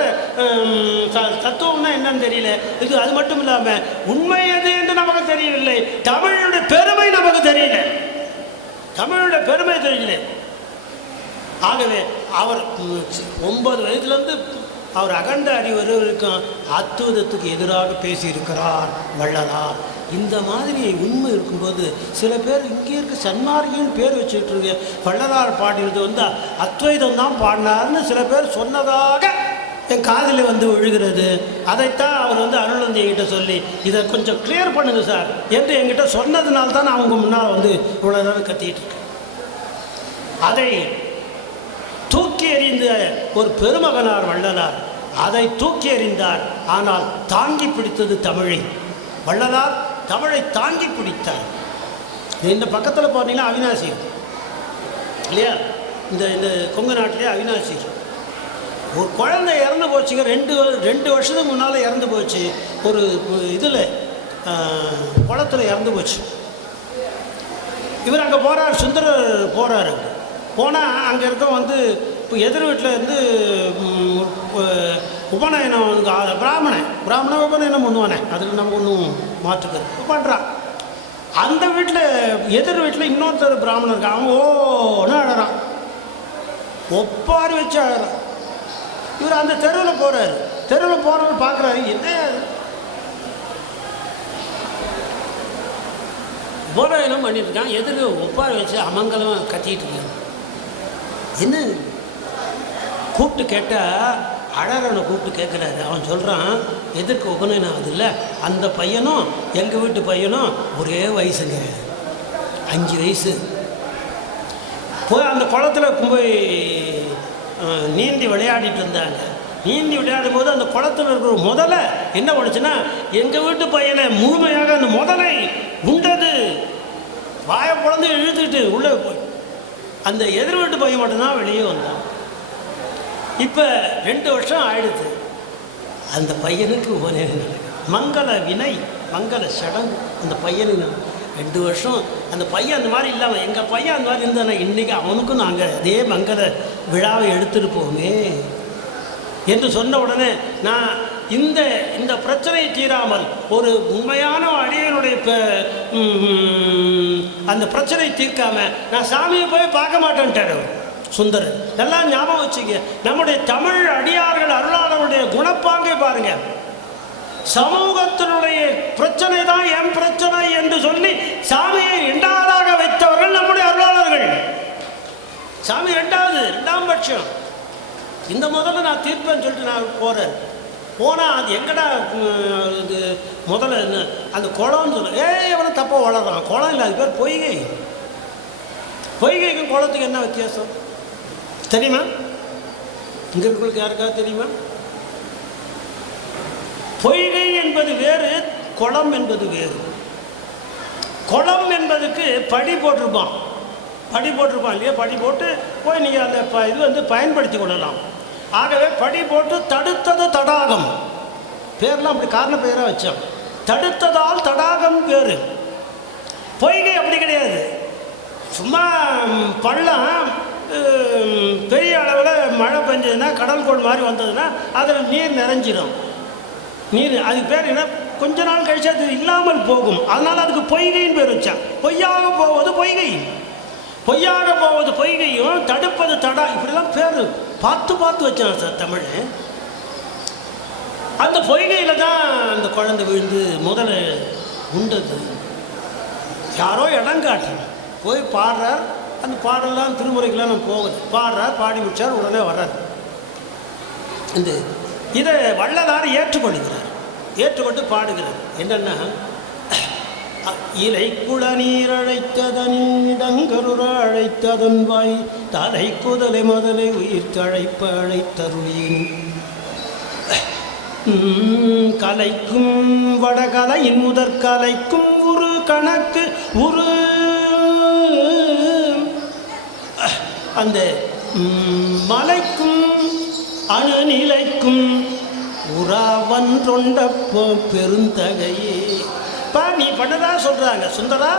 தத்துவம்னா என்னன்னு தெரியல, இது அது மட்டும் இல்லாமல் உண்மை எது என்று நமக்கு தெரியவில்லை. தமிழுடைய பெருமை நமக்கு தெரியல, தமிழுடைய பெருமை தெரியல. ஆகவே அவர் 9 வயதுலேருந்து அவர் அகண்ட அறிவு வரைக்கும் அத்துவதத்துக்கு எதிராக பேசியிருக்கிறார் வள்ளலார். இந்த மாதிரி உண்மை இருக்கும்போது சில பேர் இங்கே இருக்க சன்மார்க்கின்னு பேர் வச்சுக்கிட்டு இருக்கு. வள்ளலார் பாடினது அத்வைதம் தான் பாடினார்னு சில பேர் சொன்னதாக என் காதில் விழுகிறது. அதைத்தான் அவர் அருளந்தி என்கிட்ட சொல்லி இதை கொஞ்சம் கிளியர் பண்ணுங்க சார் என்று என்கிட்ட சொன்னதுனால தான் நான் அவங்க முன்னால் இவ்வளோ நேரம் கத்திட்டு இருக்கேன். அதை தூக்கி எறிந்த ஒரு பெருமகனார் வள்ளலார், அதை தூக்கி எறிந்தார். ஆனால் தாங்கி பிடித்தது தமிழை. வள்ளலார் தமிழை தாங்கி பிடித்தார். இந்த பக்கத்தில் போனீங்கன்னா அவினாசி இல்லையா, இந்த கொங்கு நாட்டிலே அவினாசி. ஒரு குழந்தை இறந்து போச்சுங்க, 2 வருஷத்துக்கு முன்னால் இறந்து போச்சு. ஒரு இதில் குளத்தில் இறந்து போச்சு. இவர் அங்கே போகிறார், சுந்தரர் போகிறார். போனால் அங்கே இருக்க இப்போ எதிர் வீட்டில் இருந்து உபநயனம் பிராமணன் உபநயனம் பண்ணுவானே, அதில் நம்ம ஒன்றும் மாற்றுக்கிறது பண்ணுறான். அந்த வீட்டில் எதிர் வீட்டில் இன்னொருத்தர் பிராமணன் இருக்கான். அவன் ஓன்னு அழறான், ஒப்பாரி வச்சு அழறான். இவர் அந்த தெருவில் போகிறாரு. தெருவில் போகிறவர் பார்க்குறாரு, என்ன உபநயனம் பண்ணிட்டு இருக்கான், எதிர் ஒப்பாரி வச்சு அமங்கலமாக கத்திட்டு இருக்காங்க. என்ன கூப்பிட்டு கேட்டால் அழறனை கூப்பிட்டு கேட்குறாரு. அவன் சொல்கிறான், எதிர்க்க உபநயனம் ஆகுது இல்லை, அந்த பையனும் எங்கள் வீட்டு பையனும் ஒரே வயசுங்க, 5 வயசு. போய் அந்த குளத்தில் போய் நீந்தி விளையாடிட்டு இருந்தாங்க. நீந்தி விளையாடும் போது அந்த குளத்தில் இருக்கிற முதலை என்ன பண்ணுச்சுன்னா எங்கள் வீட்டு பையனை முழுமையாக அந்த முதலை உண்டது. வாயை குழந்தை இழுத்துக்கிட்டு உள்ளே போய் அந்த எதிர் வீட்டு பையன் மட்டும்தான் வெளியே வந்தான். இப்போ 2 வருஷம் ஆயிடுச்சு. அந்த பையனுக்கு உபநயனம், மங்கள வினை, மங்கள சடங்கு அந்த பையனுக்கு 2 வருஷம். அந்த பையன் அந்த மாதிரி இல்லாமல் எங்கள் பையன் அந்த மாதிரி இருந்தானே இன்றைக்கி அவனுக்கும் நாங்கள் அதே மங்கள விழாவை எடுத்துருப்போமே என்று சொன்ன உடனே நான் இந்த பிரச்சனை தீராமல் ஒரு உண்மையான அடியனுடைய அந்த பிரச்சனை தீர்க்காம நான் சாமியை போய் பார்க்க மாட்டேன்ட்டார் சுந்தரர். எல்லாம் ஞாபகம் வச்சுக்க, நம்முடைய தமிழ் அடியார்கள் அருளாளருடைய குணப்பாங்கை பாருங்க. சமூகத்தினுடைய பிரச்சனை தான் என் பிரச்சனை என்று சொல்லி சாமியை 2ஆவதாக வைத்தவர்கள் நம்முடைய அருளாளர்கள். சாமி 2ஆம் பட்சம். இந்த முதல்ல நான் தீர்ப்பேன்னு சொல்லிட்டு நான் போகிறேன். போனால் அது எங்கடா இது முதல்ல என்ன அந்த குளம்னு சொல்ல, எவனை தப்பாக வளர்றான். குளம் இல்லை, அது பேர் பொய்கை. பொய்கைக்கும் குளத்துக்கு என்ன வித்தியாசம் தெரியுமா? இங்கே இருக்கிறவங்களுக்கு யாருக்காவது தெரியுமா? பொய்கை என்பது வேறு, குளம் என்பது வேறு. குளம் என்பதுக்கு படி போட்டிருப்பான் இல்லையா, படி போட்டு போய் நீங்கள் அந்த இது பயன்படுத்தி கொள்ளலாம். ஆகவே படி போட்டு தடுத்தது தடாகம். பேர்லாம் அப்படி காரண பெயராக வச்சான். தடுத்ததால் தடாகம் பேர். பொய்கை அப்படி கிடையாது, சும்மா பள்ளம் பெரிய அளவில் மழை பெஞ்சதுன்னா கடல் கோள் மாதிரி வந்ததுன்னா அதில் நீர் நிறைஞ்சிடும். நீர் அதுக்கு பேர் என்ன, கொஞ்ச நாள் கழிச்சு அது இல்லாமல் போகும். அதனால் அதுக்கு பொய்கைன்னு பேர் வச்சான். பொய்யாக போவது பொய்கை, பொய்யாக போவது பொய்கையும் தடுப்பது தடா, இப்படிலாம் பேர் பார்த்து பார்த்து வச்சான் சார் தமிழ். அந்த பொய்கையில் தான் அந்த குழந்தை விழுந்து முதல்ல உண்டது. யாரோ இடம் காட்டுறார், போய் பாடுறார். அந்த பாடலாம் திருமுறைக்கெல்லாம் நம்ம போகுது, பாடுறார், பாடி முடிச்சார், உடனே வர்றார். இந்த இதை வள்ளலார் ஏற்றுக்கொள்கிறார், ஏற்றுக்கொண்டு பாடுகிறார். என்னென்னா, இலை குள நீர் அழைத்ததனிடங்கருற அழைத்ததன் வாய் தலை குதலை முதலை உயிர் தழைப்ப அழைத்தருளின் கலைக்கும் வடகலையின் முதற்கலைக்கும் உரு கணக்கு உரு அந்த மலைக்கும் அணுநிலைக்கும் உறாவன்றொண்ட பெருந்தகையே. நீ பண்ணதா சொல்கிறாங்க சுந்தரா,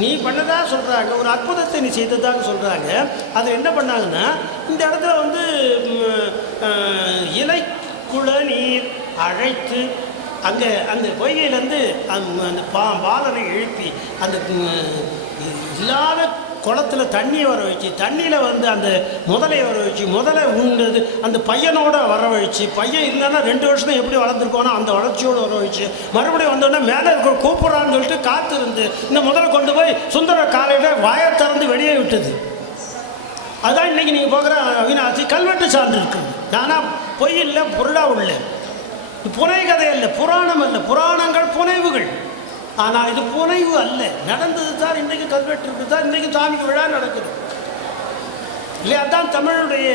நீ பண்ணதா சொல்கிறாங்க, ஒரு அற்புதத்தை நீ செய்ததாக சொல்கிறாங்க. அதை என்ன பண்ணாங்கன்னா, இந்த இடத்துல வந்து இலை குள நீர் அழைத்து அங்கே அந்த பொய்கையிலேருந்து அந்த பாலனை எழுப்பி அந்த இல்லாத குளத்தில் தண்ணியை வர வச்சு, தண்ணியில் வந்து அந்த முதலையை வர வச்சு, முதலை உண்டது அந்த பையனோட வர வச்சு, பையன் இல்லைன்னா 2 வருஷம் எப்படி வளர்ந்துருக்கோன்னா அந்த வளர்ச்சியோடு வர வச்சு, மறுபடியும் வந்தோடனே மேலே இருக்கிற கூப்பிட்றான்னு சொல்லிட்டு காத்திருந்து இந்த முதலை கொண்டு போய் சுந்தர காலையில் வாயை திறந்து வெளியே விட்டது. அதுதான் இன்றைக்கி நீங்கள் பார்க்குற அவினாசி கல்வெட்டு சார்ந்து இருக்குது. ஆனால் பொய் இல்லை, பொருளா உள்ள புனை கதை இல்லை, புராணம் அல்ல, புராணங்கள் புனைவுகள். ஆனால் இது புனைவு அல்ல, நடந்தது தான். இன்றைக்கு கல்வெட்டு இருக்குது தான், இன்றைக்கு சாமிக்கு விழா நடக்குது இல்லையா? அதுதான் தமிழுடைய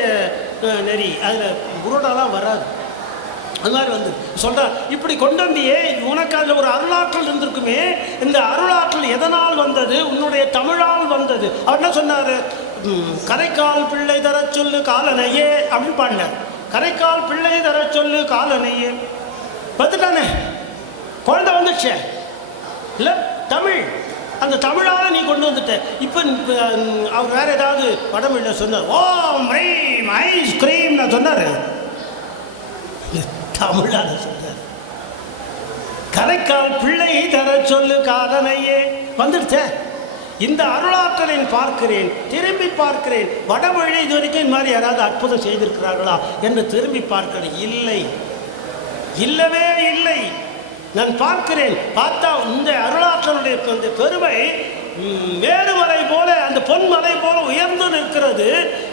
நெறி. அதில் குருடாலாம் வராது. அது மாதிரி வந்து சொல்கிறா, இப்படி கொண்டு வந்தியே, உனக்கு அதில் ஒரு அருளாற்றல் இருந்திருக்குமே, இந்த அருளாற்றல் எதனால் வந்தது? உன்னுடைய தமிழால் வந்தது. அவர் என்ன சொன்னார்? கரைக்கால் பிள்ளை தர சொல்லு காலனையே அப்படின்னு பாடினார். கரைக்கால் பிள்ளை தர சொல்லு காலனையே வந்துட்டானே, குழந்தை வந்துடுச்சே இல்லை, தமிழ். அந்த தமிழால் நீ கொண்டு வந்துட்ட. இப்போ அவர் வேறு ஏதாவது வடமொழியில சொன்னார், ஓ மைம் ஐஸ்கிரீம் நான் சொன்னார், தமிழால் சொன்னார். கரைக்கால் பிள்ளை தர சொல்லு காதனையே வந்துடுச்சே. இந்த அருளாற்றலின் பார்க்கிறேன், திரும்பி பார்க்கிறேன். வடமொழி இது வரைக்கும் இந்த மாதிரி யாராவது அற்புதம் செய்திருக்கிறார்களா என்று திரும்பி பார்க்கிறேன். இல்லை, இல்லவே இல்லை. நான் பார்க்கிறேன். பார்த்தா இந்த அருளாற்றலுடைய அந்த பெருமை மேருமலை போல, அந்த பொன்மலை போல உயர்ந்து நிற்கிறது.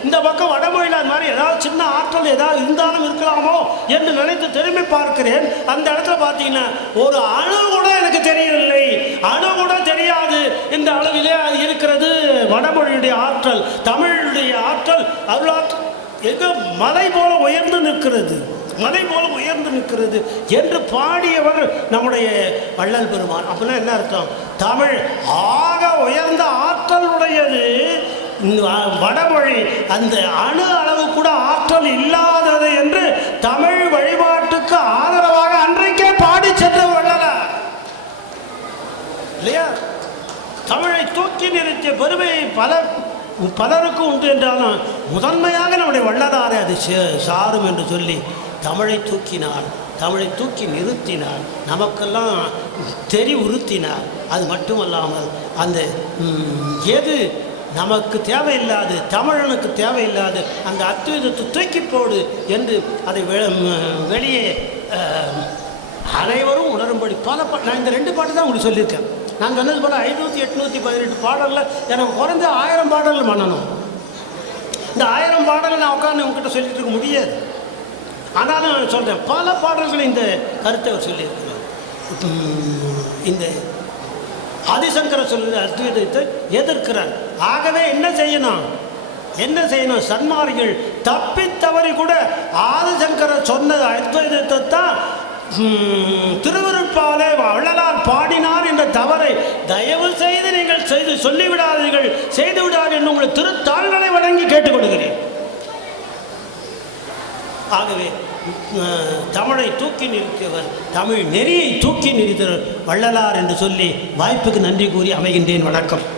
இந்த பக்கம் வடமொழியில் மாதிரி ஏதாவது சின்ன ஆற்றல் ஏதாவது இருந்தாலும் இருக்கலாமோ என்று நினைத்து திரும்பி பார்க்கிறேன். அந்த இடத்துல பார்த்தீங்கன்னா ஒரு அணு கூட எனக்கு தெரியவில்லை, அணு கூட தெரியாது. இந்த அளவிலே இருக்கிறது வடமொழியுடைய ஆற்றல், தமிழுடைய ஆற்றல், அருளாற்றல் எங்க மலை போல உயர்ந்து நிற்கிறது, மலை போல உயர்ந்து நிற்கிறது என்று பாடியவர் நம்முடைய வள்ளல் பெருமான். அப்படின்னா என்ன அர்த்தம்? தமிழ் ஆக உயர்ந்த ஆற்றல் உடையது. வடமொழி அந்த அணு அளவு கூட ஆற்றல் இல்லாதது என்று தமிழ் வழிபாட்டுக்கு ஆதரவாக அன்றைக்கே பாடி சென்ற வள்ளலார் இல்லையா? தமிழை தூக்கி நிறுத்திய பெருமையை பலருக்கு உண்டு என்றாலும் முதன்மையாக நம்முடைய வள்ளலாரை அது சாரும் என்று சொல்லி தமிழை தூக்கினார், தமிழை தூக்கி நிறுத்தினார், நமக்கெல்லாம் உறுத்தினார். அது மட்டுமல்லாமல் அந்த எது நமக்கு தேவையில்லாது, தமிழனுக்கு தேவையில்லாது அந்த அத்வைதத்தை தூக்கி போடு என்று அதை வெளியே அனைவரும் உணரும்படி பல நான் இந்த 2 பாட்டு தான் உங்களுக்கு சொல்லியிருக்கேன். நான் சொன்னது போல் 500 818 பாடலில் எனக்கு குறைஞ்ச 1000 பாடல்கள் பண்ணணும். இந்த 1000 பாடல்கள் நான் உட்காந்து உங்ககிட்ட சொல்லிட்டு இருக்க முடியாது. ஆனாலும் நான் சொல்கிறேன், பல பாடல்கள் இந்த கருத்தை அவர் சொல்லியிருக்கிறார். இந்த ஆதிசங்கர சொல்கிற அத்வைதத்தை எதிர்க்கிறார். ஆகவே என்ன செய்யணும்? சன்மார்கிகள் தப்பித்தவறி கூட ஆதிசங்கரர் சொன்ன அத்வைதத்தை தான் திருவருட்பாலே வள்ளலார் பாடினார் என்ற தவறை தயவு செய்து நீங்கள் செய்து விடாதீர்கள் என்று உங்களை திருத்தாள்களை வழங்கி கேட்டுக்கொள்கிறேன். ஆகவே தமிழை தூக்கி நிறுத்தியவர், தமிழ் நெறியை தூக்கி நிறுத்தியவர் வள்ளலார் என்று சொல்லி வாய்ப்புக்கு நன்றி கூறி அமைகின்றேன். வணக்கம்.